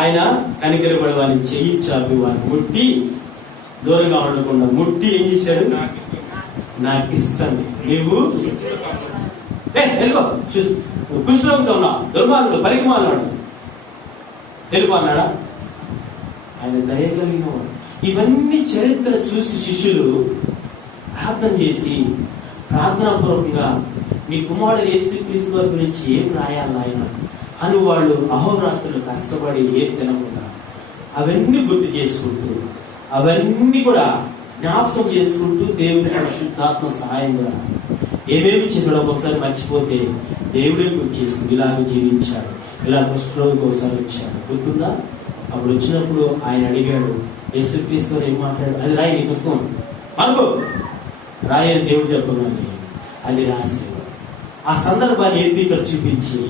ఆయన కనికరపడి వారిని చెయ్యి చాపి వారిని ముట్టి దూరంగా ఉండకుండా ముట్టి ఏం చేశాడు, నాకు ఇష్టం నువ్వు కుష్ఠరోగంతో ఉన్నావు, దుర్మార్గుడు పరిమాణాడు తెలుపు అన్నాడా? ఆయన దయగలిగిన వాడు. ఇవన్నీ చరిత్ర చూసి శిష్యులు ప్రార్థన చేసి ప్రార్థనాపూర్వకంగా మీ కుమారుడు యేసుక్రీస్తు వారి గురించి ఏం రాయాలి ఆయన అని వాళ్ళు అహోరాత్రులు కష్టపడి ఏం తినకుండా అవన్నీ గుర్తు చేసుకుంటూ అవన్నీ కూడా జ్ఞాపకం చేసుకుంటూ దేవుడి పరిశుద్ధాత్మ సహాయం ద్వారా ఏమేమి చేసాడో ఒకసారి మర్చిపోతే దేవుడే గుర్తు చేసుకుంటూ ఇలాగ జీవించాడు, ఇలా కుష్ఠరోగికి ఒకసారి వచ్చాడు గుర్తుందా? అప్పుడు వచ్చినప్పుడు ఆయన అడిగాడు యేసుక్రీస్తు ఏం మాట్లాడు, అది రాయి నీ పుస్తకం అనుకో రాయి అని దేవుడు చెప్పమని అది రాసేవాడు. ఆ సందర్భాన్ని ఎత్తి ఇక్కడ చూపించి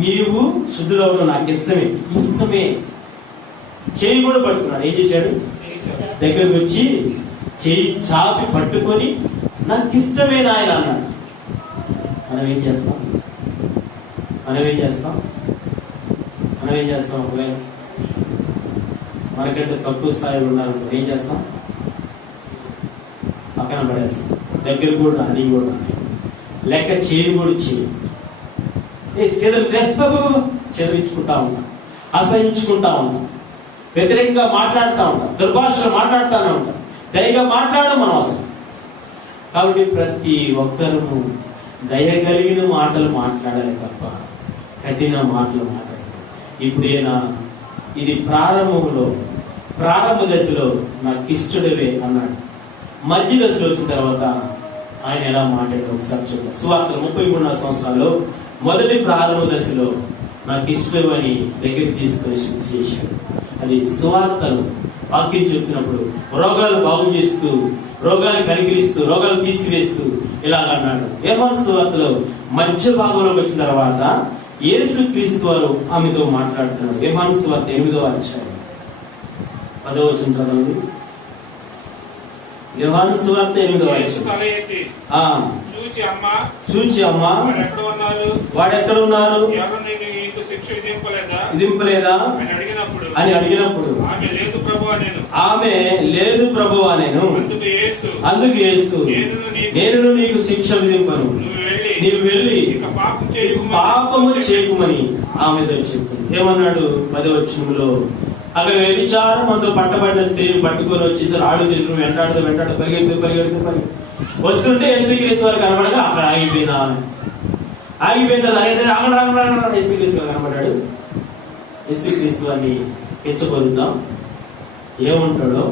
నీవు శుద్ధులవడం నాకు ఇష్టమే చేయి కూడా పట్టుకున్నాడు. ఏం చేశాడు, దగ్గరకు వచ్చి చేయి చాపి పట్టుకొని నాకు ఇష్టమే నాయన అన్నాడు. మనం ఏం చేస్తాం ఒకవేళ మనకంటే తక్కువ స్థాయిలో ఉన్నారు ఏం చేస్తాం, పక్కన పడేస్తాం. దగ్గర కూడా అని కూడా లేక చేయి కూడా చెదరించుకుంటా ఉంటాం, అసహించుకుంటా ఉంటాం, వ్యతిరేకంగా మాట్లాడుతూ ఉంటాం, దుర్భాషలు మాట్లాడుతూనే ఉంటాం, దయగా మాట్లాడడం మనం అసలు. కాబట్టి ప్రతి ఒక్కరూ దయగలిగిన మాటలు మాట్లాడాలి తప్ప కఠిన మాటలు మాట్లాడాలి. ఇప్పుడేనా ఇది ప్రారంభ దశలో నాకు ఇష్టడవే అన్నాడు. మధ్య దశలో వచ్చిన తర్వాత ఆయన ఎలా మాట్లాడాడు ఒకసారి చూద్దాం. సువార్తలు 33 సంవత్సరాల్లో మొదటి ప్రారంభ దశలో నాకు ఇష్టం అని దగ్గరికి తీసుకొని శుద్ధి చేశాడు. అది సువార్తలు వాక్యం చెప్తున్నప్పుడు రోగాలు బాగు చేస్తూ, రోగాలు కనికరిస్తూ, రోగాలు తీసివేస్తూ ఇలాగన్నాడు. యోహాను సువార్తలో మధ్య భాగంలోకి వచ్చిన తర్వాత యేసుక్రీస్తు వారు ఆమెతో మాట్లాడుతున్నాడు. యోహాను సువార్త 8వ అధ్యాయం 10వ వచనం చదవండి. యోహాను సువార్త 8వ అధ్యాయం. చూచి అమ్మా వాడెక్కడ ఉన్నారు విధింపలేదా అని అడిగినప్పుడు ఆమె లేదు ప్రభువా నేను. అందుకు యేసు నేను నీకు శిక్ష విధింపను, నీవు వెళ్ళి పాపము చేయకుమని ఆమెతో చెప్పింది. ఏమన్నాడు 10వ వచనంలో, అక్కడ వ్యభిచారం అంతా పట్టబడిన స్త్రీని పట్టుకొని వచ్చేసారు. ఆడు తిరుగు వెంటాడుతూ పరిగెడుతూ వస్తుంటే యేసుక్రీస్తు వారు కనబడగా అక్కడ ఆగిపోయిన రాగ యేసుక్రీస్తు వారు కనబడ్డాడు. యేసుక్రీస్తు వారిని హెచ్చబోద్దాం, ఏమంటాడో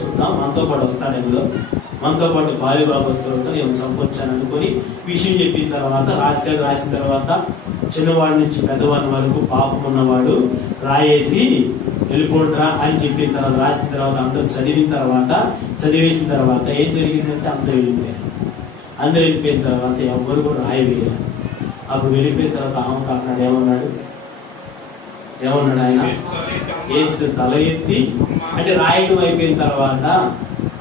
చూద్దాం. మనతో పాటు వస్తాడేదో, మనతో పాటు బాలిబాబు వస్తాడు, ఏమో చంపొచ్చాను అనుకుని విషయం చెప్పిన తర్వాత రాసిన తర్వాత చిన్నవాడి నుంచి పెద్దవాడి వరకు పాపం ఉన్నవాడు రాయేసి వెళ్ళిపోండ్రా అని చెప్పిన తర్వాత రాసిన తర్వాత అందరూ చదివేసిన తర్వాత ఏం జరిగిందంటే అందరూ వెళ్ళిపోయిన తర్వాత ఎవరు కూడా రాయవేయాలి. అప్పుడు వెళ్ళిపోయిన తర్వాత ఆమె కాకున్నాడు. ఏమన్నాడు ఆయన? యేసు తల ఎత్తి, అంటే రాయడం అయిపోయిన తర్వాత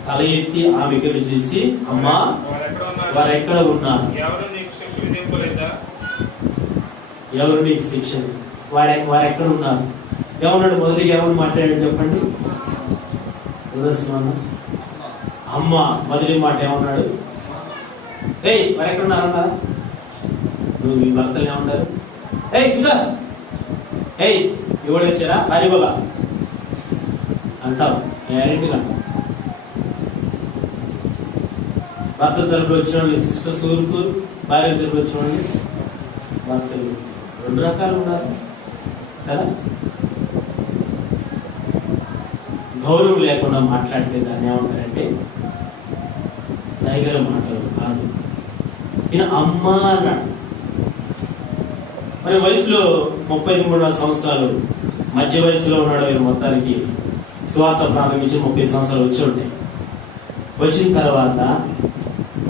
తల ఎత్తి ఆమె చూసి అమ్మా వారు ఎక్కడ ఉన్నారు, ఎవరు నీకు శిక్ష, వారు ఎక్కడ ఉన్నారు? ఏమన్నాడు? మొదటిగా ఎవరు మాట్లాడాడు చెప్పండి? ఉదస్మాన అమ్మ. మొదటి మాట ఏమన్నాడు? వారు ఎక్కడ ఉన్నారన్నా? నువ్వు మీ భర్తలు ఏమన్నారు? ఇంకా ఎవడు వచ్చారా రాజుబాబా అంటావు, గ్యారెంటీగా అంటావు. భర్త తరపులు వచ్చిన వాళ్ళు సిస్టర్స్ ఊరుకు, భార్య తరపులు వచ్చిన వాళ్ళు భర్తలు 2 రకాలు ఉన్నారు కదా. గౌరవం లేకుండా మాట్లాడితే దాన్ని ఏమంటారంటే దయగల మాటలు కాదు. ఈయన అమ్మ అన్నాడు. మరి వయసులో 33 సంవత్సరాలు మధ్య వయసులో ఉన్నాడు ఆయన. మొత్తానికి స్వార్థ ప్రారంభించి 30 సంవత్సరాలు వచ్చి ఉంటాయి. వచ్చిన తర్వాత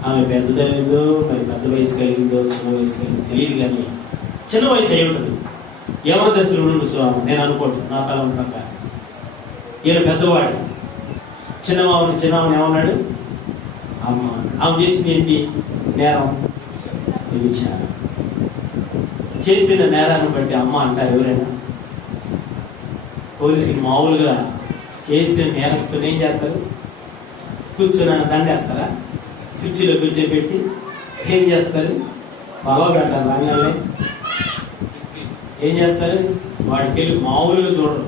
ఆమె పెద్దదైందో మరి పెద్ద వయసు కలిగిందో చిన్న వయసు కలిగిందో తెలియదు, కానీ చిన్న వయసు అయి ఉంటుంది. ఎవరి దశలో ఉండు స్వామి నేను అనుకోండి, నా తలం ప్రకారం ఈయన పెద్దవాడు. చిన్నవాడిని ఏమన్నాడు? అమ్మ. ఆమె చేసింది ఏంటి? నేరం, వ్యభిచారం. చేసిన నేరాన్ని బట్టి అమ్మ అంటారు ఎవరైనా? పోలీసులు మామూలుగా చేసిన నేరస్తుని ఏం చేస్తారు? కూర్చొని దండేస్తారా? కుర్చీలో కూర్చోబెట్టి ఏం చేస్తారు? పొలవ పెట్టారు. రంగాలే ఏం చేస్తారు? వాడికి వెళ్ళి మామూలుగా చూడరు.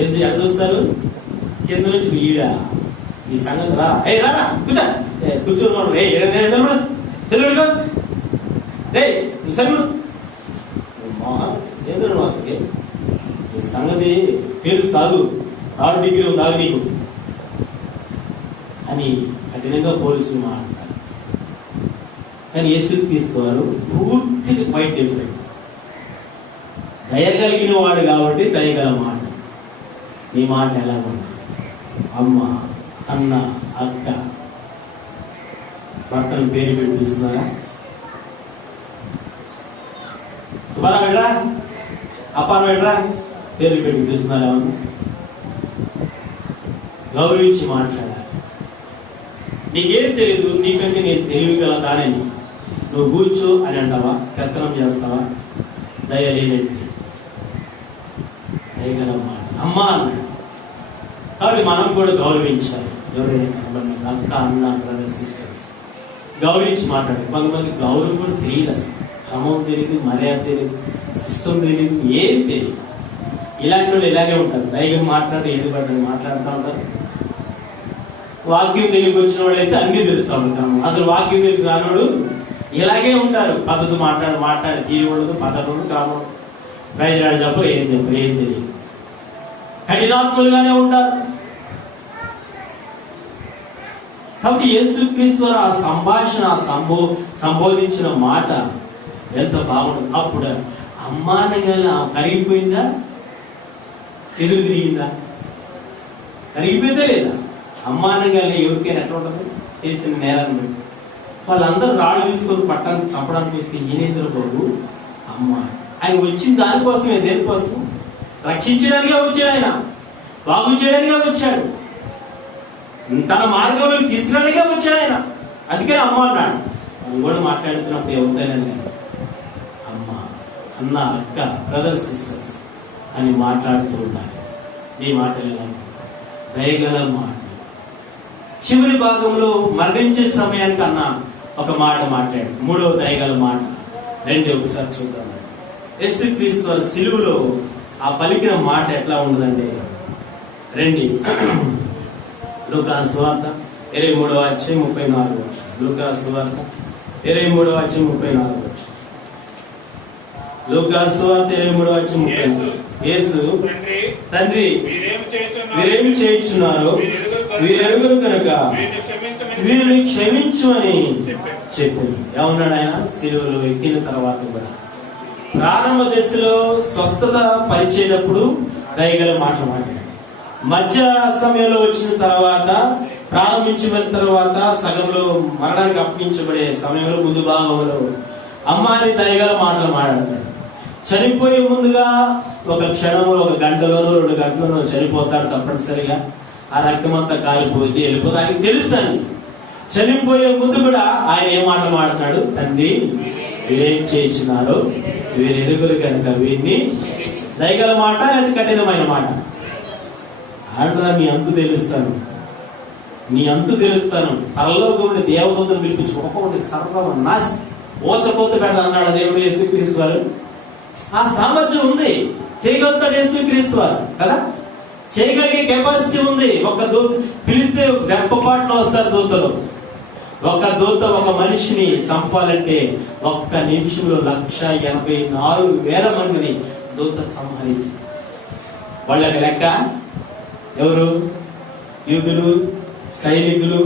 ఎందుకు ఎట్లా చూస్తారు? కింద నుంచి ఈడ ఈ సంగతి రా, ఏ రారా కూర్చో, కూర్చోడు, ఏ చదువు సరే ఏదో అసలు ఈ సంగతి తెలుసు, తాగు 6 డిగ్రీలు తాగు నీకు అని కఠినంగా పోలీసులు మాట్లాడతారు. కానీ యేసుక్రీస్తు వారు పూర్తిగా క్వైట్ డిఫరెంట్. దయగలిగిన వాడు కాబట్టి దయగల మాట. నీ మాట ఎలా ఉంది? అమ్మ, అన్న, అక్క, భర్తను పేరు పెట్టి పిలుస్తున్నారా? సుబ్బారావు వెళ్ళరా, అప్పారావు వెళ్ళరా, పేరు పెట్టి పిలుస్తున్నారా? గౌరవించి మాట్లాడాలి. నీకేం తెలీదు, నీకంటే నేను తెలివిగలదానని నువ్వు కూర్చో అని అంటావా? పెత్తనం చేస్తావా? దయలేనట్టు దయగల మాట అమ్మ అన్నాడు. కాబట్టి మనం కూడా గౌరవించాలి. ఎవరైనా అక్క, అన్న, బ్రదర్, సిస్టర్స్ గౌరవించి మాట్లాడాలి. కొంతమంది గౌరవం కూడా తెలియదు, అసలు క్రమం తెలియదు, మర్యాద తెలియదు, సిస్టమ్ తెలియదు, ఏం తెలియదు. ఇలాంటి వాళ్ళు ఇలాగే ఉంటారు. దయగా మాట్లాడి ఏది పడ్డది మాట్లాడుతూ ఉంటారు. వాక్యం తెలియకి వచ్చిన వాడు అయితే అన్ని తెలుస్తూ ఉంటాము. అసలు వాక్యం తెలియకి రానోడు ఇలాగే ఉంటారు. పద్ధతి మాట్లాడి తీరి ఉండదు, పద్ధతి ఉండదు, క్రమం ప్రయోజనాలు చెప్పరు, ఏం తెలియదు, కఠినాత్ములుగానే ఉంటారు. కాబట్టి యేసుక్రీస్తు ఆ సంభాషణ, సంబోధించిన మాట ఎంత బాగుంటుంది. అప్పుడు అమ్మానగా కరిగిపోయిందా? ఎదురు తిరిగిందా? కరిగిపోయిందా లేదా? అమ్మానగా ఎవరికైనా ఎట్లా ఉంటుంది? చేసిన నేరాన్ని బట్టి వాళ్ళందరూ రాళ్ళు తీసుకొని పట్టడానికి చంపడానికి వస్తే ఈయనేంద్ర బాబు అమ్మ. ఆయన వచ్చిన దానికోసమే, దేనికోసం? రక్షించడానికే వచ్చాడు. ఆయన బాగు చేయడానికే వచ్చాడు. తన మార్గంలో తీసుకురానికే వచ్చాడు ఆయన. అందుకే అమ్మ అన్నాడు. మనం కూడా మాట్లాడుతున్నప్పుడు ఎవరికైనా అమ్మ, అన్న, అక్క, బ్రదర్, సిస్టర్స్ అని మాట్లాడుతూ ఉండాలి. నీ మాటలు దయగల మాట. చివరి భాగంలో మరణించే సమయానికి అన్న ఒక మాట మాట్లాడు. 3వ దయగల మాట రండి ఒకసారి చూద్దాం. యేసుక్రీస్తు వారు సిలువలో ఆ పలికిన మాట ఎట్లా ఉండదండి? రండి. లూకాసు సువార్త 23వ అధ్యాయం 34వ వచనం. లూకాసు సువార్త 23వ అధ్యాయం 34వ వచనం. లూకాసు సువార్త 23వ అధ్యాయం 34. యేసు తండ్రి వీరేమి చేయుచున్నారో వీరెరుగురు కనుక వీరిని క్షమించమని చెప్పింది. ఏమన్నాడు ఆయన? సిలువలో ఎక్కిన తర్వాత కూడా ప్రారంభ దశలో స్వస్థత పరిచేటప్పుడు దయగల మాటలు మాట్లాడాడు. మధ్య సమయంలో వచ్చిన తర్వాత, ప్రారంభించిన తర్వాత, సగంలో మరణానికి అప్పగించబడే సమయంలో ముందు భాగంలో అమ్మాని దయగల మాటలు మాట్లాడతాడు. చనిపోయే ముందుగా ఒక క్షణంలో, 1 గంటలోనో 2 గంటలోనో చనిపోతాడు తప్పనిసరిగా. ఆ రక్తమంతా కాలిపోయింది, వెళ్ళిపోతుంది. ఆయనకి తెలుసు అని. చనిపోయే ముందు కూడా ఆయన ఏ మాట మాట్లాడు? తండ్రి వీరేం చేయించున్నారో వీరు ఎరుగురు కనుక వీరిని. దయగల మాట, అది కఠినమైన మాట. ఆడరా నీ అంతు తెలుస్తాను, నీ అంతు తెలుస్తాను. పరలోకముని దేవదూతను పిలిపించి ఒక్కొక్కటి సర్వం నాశ ఓచపోత పెడతా అన్నాడు దేవుడు యేసుక్రీస్తు వారు. ఆ సామర్థ్యం ఉంది, చేయగలుగుతాడు యేసుక్రీస్తు వారు కదా. చేయగలిగే కెపాసిటీ ఉంది. ఒక దూత పిలిస్తే రెప్పపాటులో వస్తారు దూతలు. ఒక దూత ఒక మనిషిని చంపాలంటే 1 నిమిషంలో 184,000 మందిని దూత సంహరించి. వాళ్ళకి లెక్క ఎవరు? యూదులు, సైనికులు,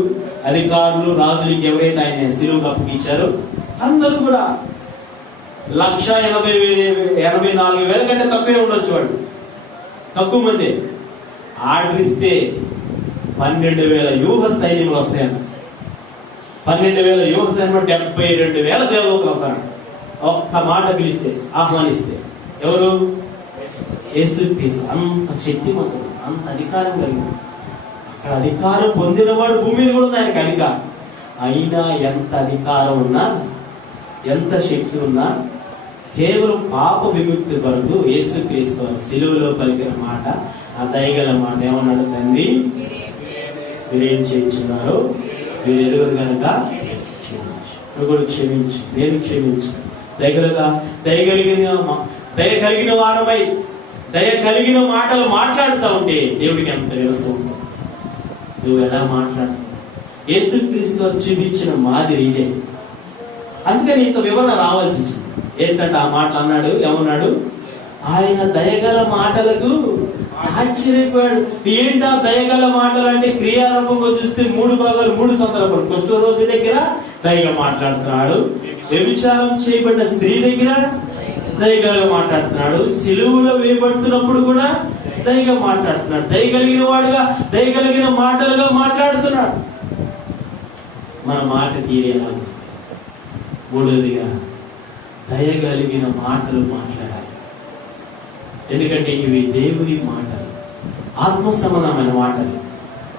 అధికారులు, రాజులకి ఎవరైతే ఆయన సిలువకు అప్పగించారో అందరూ కూడా 1,84,000 కంటే తక్కువే ఉండొచ్చు వాడు, తక్కువ మంది. ఆర్డర్ ఇస్తే 12,000 వ్యూహ సైన్యములు వస్తాయన్న. 12,000 వ్యూహ సైన్యం 72,000 దేవదూతలు వస్తారు. ఒక్క మాట పిలిస్తే, ఆహ్వానిస్తే. ఎవరు? యేసుక్రీస్తు. అంత శక్తిమంతుడు, అంత అధికారం కలిగిన, అక్కడ అధికారం పొందినవాడు భూమి మీద కూడా ఉంది ఆయనకు అధికారం. అయినా ఎంత అధికారం ఉన్నా, ఎంత శక్తి ఉన్నా, కేవలం పాప విముక్తి కొరకు యేసుక్రీస్తు సిలువలో పలికిన మాట, ఆ దయగల మాట ఏమన్నాడు? తండ్రి మీరేం చేయించున్నారో మీరు ఎరుగరు కనుక నువ్వు కూడా క్షమించు. నేను క్షమించు. దయ కలిగిన వారమై దయ కలిగిన మాటలు మాట్లాడుతూ ఉంటే దేవుడికి ఎంత విరసం. నువ్వు ఎలా మాట్లాడుతావు? యేసుక్రీస్తు చూపించిన మాదిరి ఇదే. అందుకని ఇంత వివరణ రావాల్సి వచ్చింది. ఏంటంటే ఆ మాటలు అన్నాడు, ఏమన్నాడు? ఆయన దయగల మాటలకు ఆశ్చర్యపోయాడు. ఏంటా దయగల మాటలు అంటే? క్రియారూపంగా చూస్తే 3 భాగాలు, 3 సందర్భాలు. కుష్ఠరోగి దగ్గర దయగా మాట్లాడుతున్నాడు, వ్యభిచారం చేయబడిన స్త్రీ దగ్గర దయగా మాట్లాడుతున్నాడు, సిలువలో వేయబడుతున్నప్పుడు కూడా దయగా మాట్లాడుతున్నాడు. దయగలిగిన వాడుగా దయగలిగిన మాటలుగా మాట్లాడుతున్నాడు. మన మాట తీరేలా. మూడవదిగా దయగలిగిన మాటలు మాట్లాడాలి. ఎందుకంటే ఇవి దేవుని మాటలు, ఆత్మ సంబంధమైన మాటలు,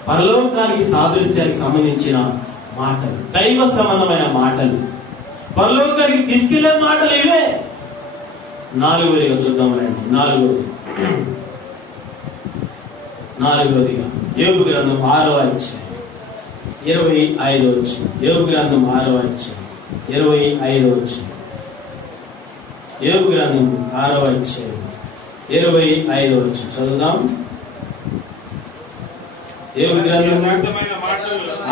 పరలోకానికి సాదృశ్యానికి సంబంధించిన మాటలు, దైవ సంబంధమైన మాటలు, పరలోకానికి తీసుకెళ్లే మాటలు ఇవే. 4వదిగా చూద్దాం రండి. 4వదిగా యోబు గ్రంథం 6వ అధ్యాయం 25వ వచనం. యోబు గ్రంథం 6వ అధ్యాయం 25వ వచనం. యోబు గ్రంథం 6వ అధ్యాయం 25వ వచనం చదువుదాం. యోబు గ్రంథం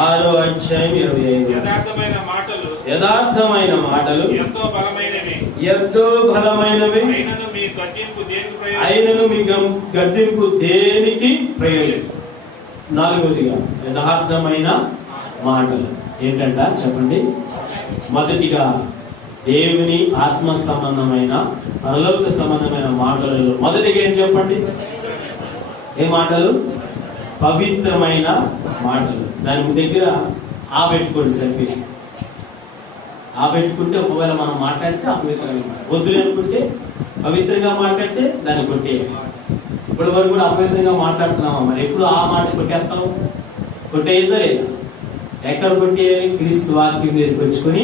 6వ అధ్యాయం 25. యథార్థమైన మాటలు ఎంతో బలమైనవి, అయినను మీ గద్దింపు దేనికి ప్రయోజనం. 4వదిగా యథార్థమైన మాటలు ఏంటంట చెప్పండి. మొదటిగా దేవుని ఆత్మ సంబంధమైన, పరలోక సంబంధమైన మాటలలో మొదటిగా ఏం చెప్పండి? ఏ మాటలు? పవిత్రమైన మాటలు. దాని దగ్గర ఆ పెట్టుకోండి, సరిపోయి ఆ పెట్టుకుంటే ఒకవేళ మనం మాట్లాడితే అపవిత్రంగా, వద్దు అనుకుంటే పవిత్రంగా మాట్లాడితే దాన్ని కొట్టేయాలి. ఇప్పటి వరకు కూడా అపవిత్రంగా మాట్లాడుతున్నామా? మరి ఎప్పుడు ఆ మాట కొట్టేస్తాం? కొట్టేయద్దా లేదా? ఎక్కడ కొట్టేయాలి? క్రీస్తు వాక్యం మీద పెంచుకొని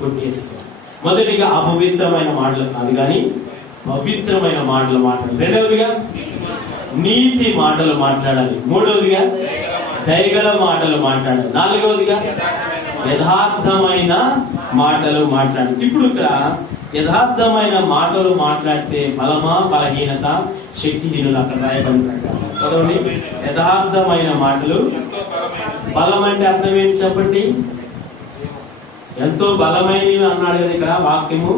కొట్టేస్తాం. మొదటిగా అపవిత్రమైన మాటలు కాదు కానీ పవిత్రమైన మాటలు మాట్లాడాలి. రెండవదిగా నీతి మాటలు మాట్లాడాలి. మూడవదిగా దయగల మాటలు మాట్లాడాలి. 4వదిగా యథార్థమైన మాటలు మాట్లాడాలి. ఇప్పుడు ఇక్కడ యథార్థమైన మాటలు మాట్లాడితే బలమా బలహీనత, శక్తిహీనులు అక్కడ రాయబడి చదవండి. యథార్థమైన మాటలు. బలం అంటే అర్థం ఏంటి చెప్పండి? ఎంతో బలమైనవి అన్నాడు కదా ఇక్కడ వాక్యము.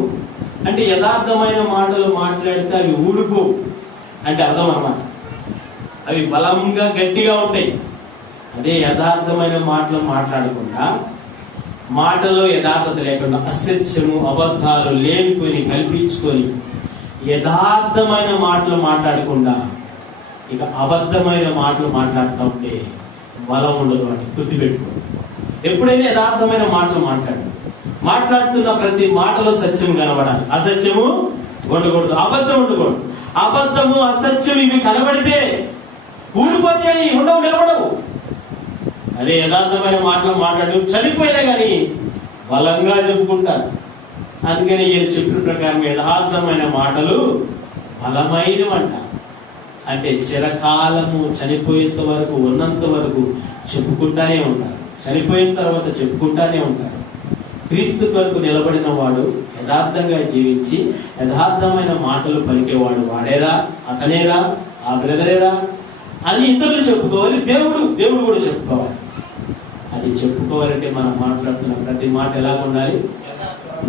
అంటే యథార్థమైన మాటలు మాట్లాడితే అవి ఊడిపో అంటే అర్థం అన్నమాట. అవి బలంగా గట్టిగా ఉంటాయి. అదే యథార్థమైన మాటలు మాట్లాడకుండా, మాటల్లో యథార్థత లేకుండా, అసత్యము అబద్ధాలు లేనిపోయి కల్పించుకొని యథార్థమైన మాటలు మాట్లాడకుండా ఇక అబద్ధమైన మాటలు మాట్లాడుతూ ఉంటే బలం ఉండదు అని గుర్తుపెట్టుకో. ఎప్పుడైనా యథార్థమైన మాటలు మాట్లాడుతున్న ప్రతి మాటలో సత్యం కనబడాలి, అసత్యము ఉండకూడదు, అబద్ధం ఉండకూడదు. అబద్ధము అసత్యం ఇవి కనబడితే ఊడిపోతాయి, ఉండవు, నిలబడవు. అదే యథార్థమైన మాటలు మాట్లాడు చనిపోయినా కానీ బలంగా చెప్పుకుంటారు. అందుకని ఈయన చెప్పిన ప్రకారం యథార్థమైన మాటలు బలమైనవంట. అంటే చిరకాలము చనిపోయేంత వరకు, ఉన్నంత వరకు చెప్పుకుంటానే ఉంటారు, చనిపోయిన తర్వాత చెప్పుకుంటానే ఉంటారు. క్రీస్తు కొరకు నిలబడిన వాడు, యథార్థంగా జీవించి యథార్థమైన మాటలు పలికేవాడు వాడేరా, అతనేరా, ఆ బ్రదరేరా అని ఇతరులు చెప్పుకోవాలి. దేవుడు కూడా చెప్పుకోవాలి. అది చెప్పుకోవాలంటే మనం మాట్లాడుతున్న ప్రతి మాట ఎలా ఉండాలి?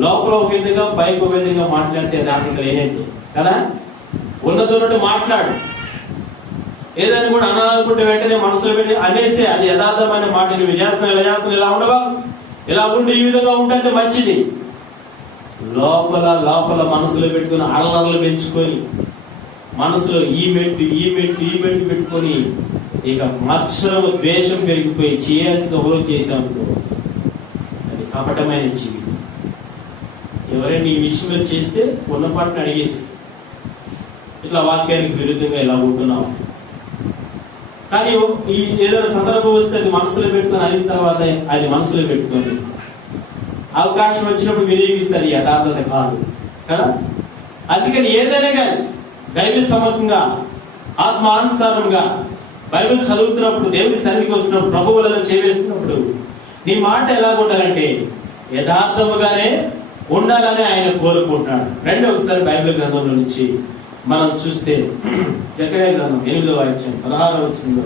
లోపల ఒక విధంగా, పైకి ఒక విధంగా మాట్లాడితే రాకుండా లేనట్టు కదా. ఉన్నదొన్నట్టు మాట్లాడు. ఏదైనా కూడా అనాలనుకుంటే వెంటనే మనసులో పెట్టి అనేసే అది యథార్థమైన మాట. నువ్వు చేస్తున్నా ఇలా ఉండవా, ఇలా ఉండి ఈ విధంగా ఉంటే మంచిది. లోపల లోపల మనసులో పెట్టుకుని అల్లర్లు పెంచుకొని, మనసులో ఈ మెట్టు పెట్టుకొని, ఇక మత్సరము ద్వేషం పెరిగిపోయి చేయాల్సిన ఎవరో చేశామనుకో, అది కపటమైన జీవితం. ఎవరైనా ఈ విషయంలో చేస్తే ఉన్నపాటిని అడిగేసి ఇట్లా వాక్యానికి విరుద్ధంగా ఇలా ఉంటున్నాం. కానీ ఈ ఏదైనా సందర్భం వస్తే అది మనసులో పెట్టుకొని అయిన తర్వాత అది మనసులో పెట్టుకొని అవకాశం వచ్చినప్పుడు వినియోగిస్తారు. యథార్థత కాదు కదా. అందుకని ఏదైనా కానీ బైబిల్ సమర్థంగా ఆత్మానుసారంగా బైబిల్ చదువుతున్నప్పుడు, దేవుడి సన్నిధికి వస్తున్నప్పుడు, ప్రభువులను చేవేస్తున్నప్పుడు నీ మాట ఎలా ఉండాలంటే యథార్థముగానే ఉండాలని ఆయన కోరుకుంటున్నాడు. రండి ఒకసారి బైబిల్ గ్రంథంలో నుంచి మనం చూస్తే జకర్యా గ్రంథం 8వ అధ్యాయం 16వ వచనంలో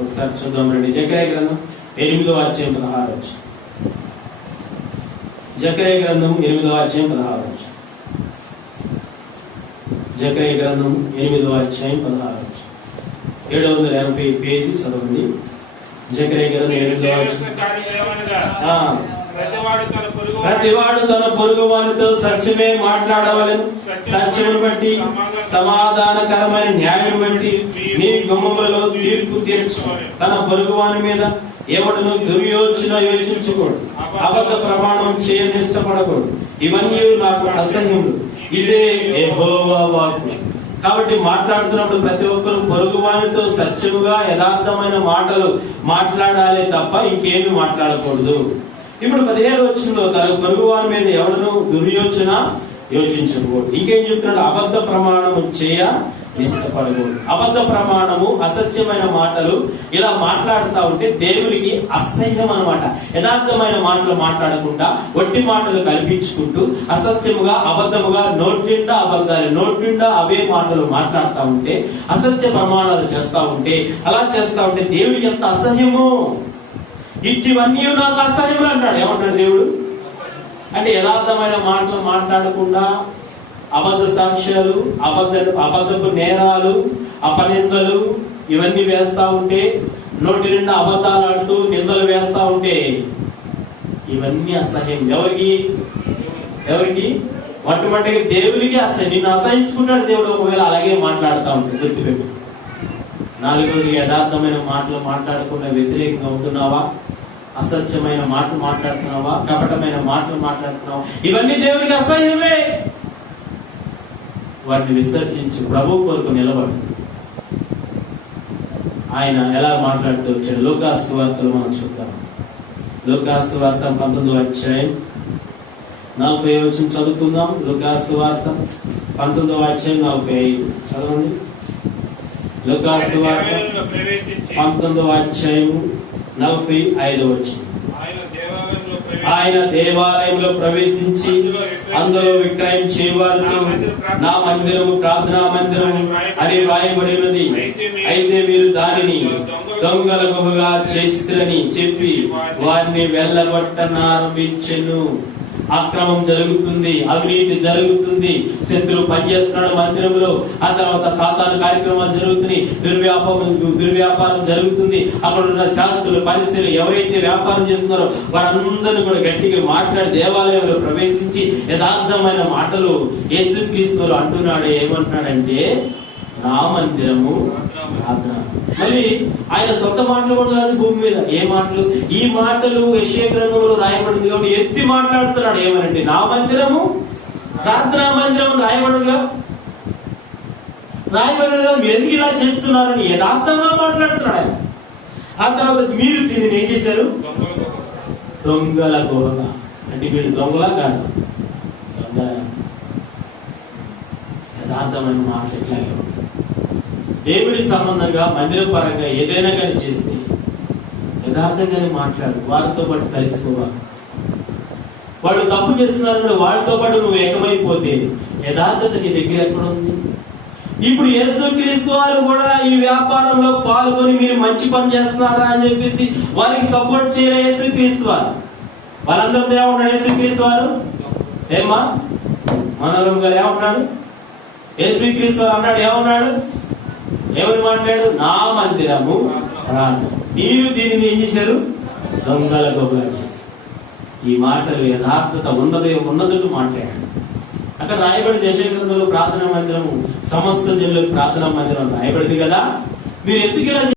ఒకసారి చూద్దాం రండి. జకర్యా గ్రంథం 8వ అధ్యాయం 16వ వచనం. జకర్యా గ్రంథం 8వ అధ్యాయం 16వ వచనం. జకర్యా గ్రంథం 8వ అధ్యాయం 16వ వచనం. 780 పేజీ చదవండి. జకర్యా గ్రంథం 8వ అధ్యాయం. ప్రతివాడు తన పొరుగు వానితో సత్యమే మాట్లాడవలెను. సత్యమును బట్టి సమాధానకరమైన న్యాయం బట్టి నీ గుమ్మములలో తీర్పు తీర్చు. తన పొరుగు వాని మీద ఎవడును దుర్యోచన యోచించకూడదు. అబద్ధ ప్రమాణం చేయనిష్టపడకూడదు. ఇవన్నీ నాకు అసహ్యములు. ఇదే యెహోవా వాక్కు. కాబట్టి మాట్లాడుతున్నప్పుడు ప్రతి ఒక్కరు పొరుగు వానితో సత్యముగా యథార్థమైన మాటలు మాట్లాడాలి తప్ప ఇంకేమీ మాట్లాడకూడదు. ఇప్పుడు 17వ వచనంలో తన పొరుగువాని మీద ఎవడను దుర్యోచన యోచించకూడదు. ఇంకేం చెప్తున్నాడు? అబద్ధ ప్రమాణము చేయ ఇష్టపడకూడదు. అబద్ధ ప్రమాణము, అసత్యమైన మాటలు ఇలా మాట్లాడుతూ ఉంటే దేవునికి అసహ్యం అన్నమాట. యథార్థమైన మాటలు మాట్లాడకుండా వట్టి మాటలు కల్పించుకుంటూ అసత్యముగా అబద్ధముగా నోటిండా అబద్ధాలు, నోటిండా అవే మాటలు మాట్లాడుతూ ఉంటే, అసత్య ప్రమాణాలు చేస్తూ ఉంటే, అలా చేస్తూ ఉంటే దేవునికి ఎంత అసహ్యము. ఇవన్నీ నాకు అసహ్యం అంటాడు. ఏమంటాడు దేవుడు అంటే? యథార్థమైన మాటలు మాట్లాడకుండా అబద్ధ సాక్ష్యాలు, అబద్ధపు నేరాలు, అపనిందలు ఇవన్నీ వేస్తా ఉంటే, నోటి నిండా అబద్ధాలు ఆడుతూ నిందలు వేస్తా ఉంటే ఇవన్నీ అసహ్యం. ఎవరికి? మొట్టమొదటిగా దేవుడికి అసహ్యం. నిన్ను అసహించుకుంటాడు దేవుడు ఒకవేళ అలాగే మాట్లాడుతూ ఉంటే. గుర్తుపెట్టు. 4వది, యథార్థమైన మాటలు మాట్లాడకుండా వ్యతిరేకంగా ఉంటున్నావా? అసత్యమైన మాటలు మాట్లాడుతున్నావా? కపటమైన మాటలు మాట్లాడుతున్నావా? ఇవన్నీ దేవుడికి అసహ్యమే. వాటిని విసర్జించి ప్రభు కొరకు నిలబడు. ఆయన ఎలా మాట్లాడుతూ వచ్చాడు? లూకాసు సువార్తలో మనం చూద్దాం. లూకాసు సువార్త 19వ అధ్యాయం 40వ వచనం చదువుకుందాం. లూకాసు సువార్త 19వ అధ్యాయం 45 చదవండి. లూకాసు సువార్త 19వ అధ్యాయం 45వ వచనం. ఆయన దేవాలయంలో ప్రవేశించి అందులో విక్రయం చేయవారితో నా మందిరము ప్రార్థనా మందిరము అని రాయబడినది, అయితే మీరు దానిని దొంగల గుహగా చేసిరని చెప్పి వారిని వెళ్ళగొట్టనారంభించెను. అక్రమం జరుగుతుంది, అవినీతి జరుగుతుంది, శత్రువు పనిచేస్తున్నాడు మందిరంలో. ఆ తర్వాత సాతాను కార్యక్రమాలు జరుగుతున్నాయి, దుర్వ్యాపారం జరుగుతుంది. అక్కడ ఉన్న శాస్త్రులు, పరిస్థితులు ఎవరైతే వ్యాపారం చేస్తున్నారో వారందరూ కూడా గట్టిగా మాట్లాడి దేవాలయంలో ప్రవేశించి యథార్థమైన మాటలు యేసుక్రీస్తు అంటున్నాడు. ఏమంటున్నాడంటే నా మందిరము ప్రార్థన. మళ్ళీ ఆయన సొంత మాటలు కూడా కాదు భూమి మీద. ఏ మాటలు? ఈ మాటలు యెషయా గ్రంథంలో రాయబడింది కాబట్టి ఎత్తి మాట్లాడుతున్నాడు. ఏమనంటే నా మందిరము ప్రార్థనా మందిరం రాయబడుగా మీరు ఎందుకు ఇలా చేస్తున్నారని యథార్థంగా మాట్లాడుతున్నాడు ఆయన. ఆ తర్వాత మీరు దీనిని ఏం చేశారు? దొంగల గుహగా. అంటే వీడు దొంగలా కాదు, యథార్థమైన మాటలు ఎట్లాగే ఉంటాయి. దేవుడి సంబంధంగా మందిర పరంగా ఏదైనా కానీ చేస్తే యథార్థంగానే మాట్లాడు. వారితో పాటు కలిసిపోవాలి. వాళ్ళు తప్పు చేస్తున్నారంటే వాళ్ళతో పాటు నువ్వు ఏకమైపోతే యథార్థత నీ దగ్గర ఎక్కడ ఉంది? ఇప్పుడు యేసుక్రీస్తు వారు కూడా ఈ వ్యాపారంలో పాల్గొని మీరు మంచి పని చేస్తున్నారా అని చెప్పేసి వారికి సపోర్ట్ చేయలే యేసుక్రీస్తు వారు. వాళ్ళందరితో ఏమన్నాడు యేసుక్రీస్తు వారు? ఏమా మనోరం గారు ఏమన్నాడు? యేసుక్రీస్తు వారు అన్నాడు, ఏమన్నాడు? ఏమని మాట్లాడు? నా మందిరము ప్రార్థన. మీరు దీనిని ఏం చేశారు? దొంగల గొప్పగా చేశారు. ఈ మాటలు యథార్థత ఉన్నదట్టు మాట్లాడాడు. అక్కడ రాయబడి యెషయా ప్రార్థనా మందిరము సమస్త జనులకు ప్రార్థనా మందిరం రాయబడింది కదా. మీరు ఎందుకు ఇలా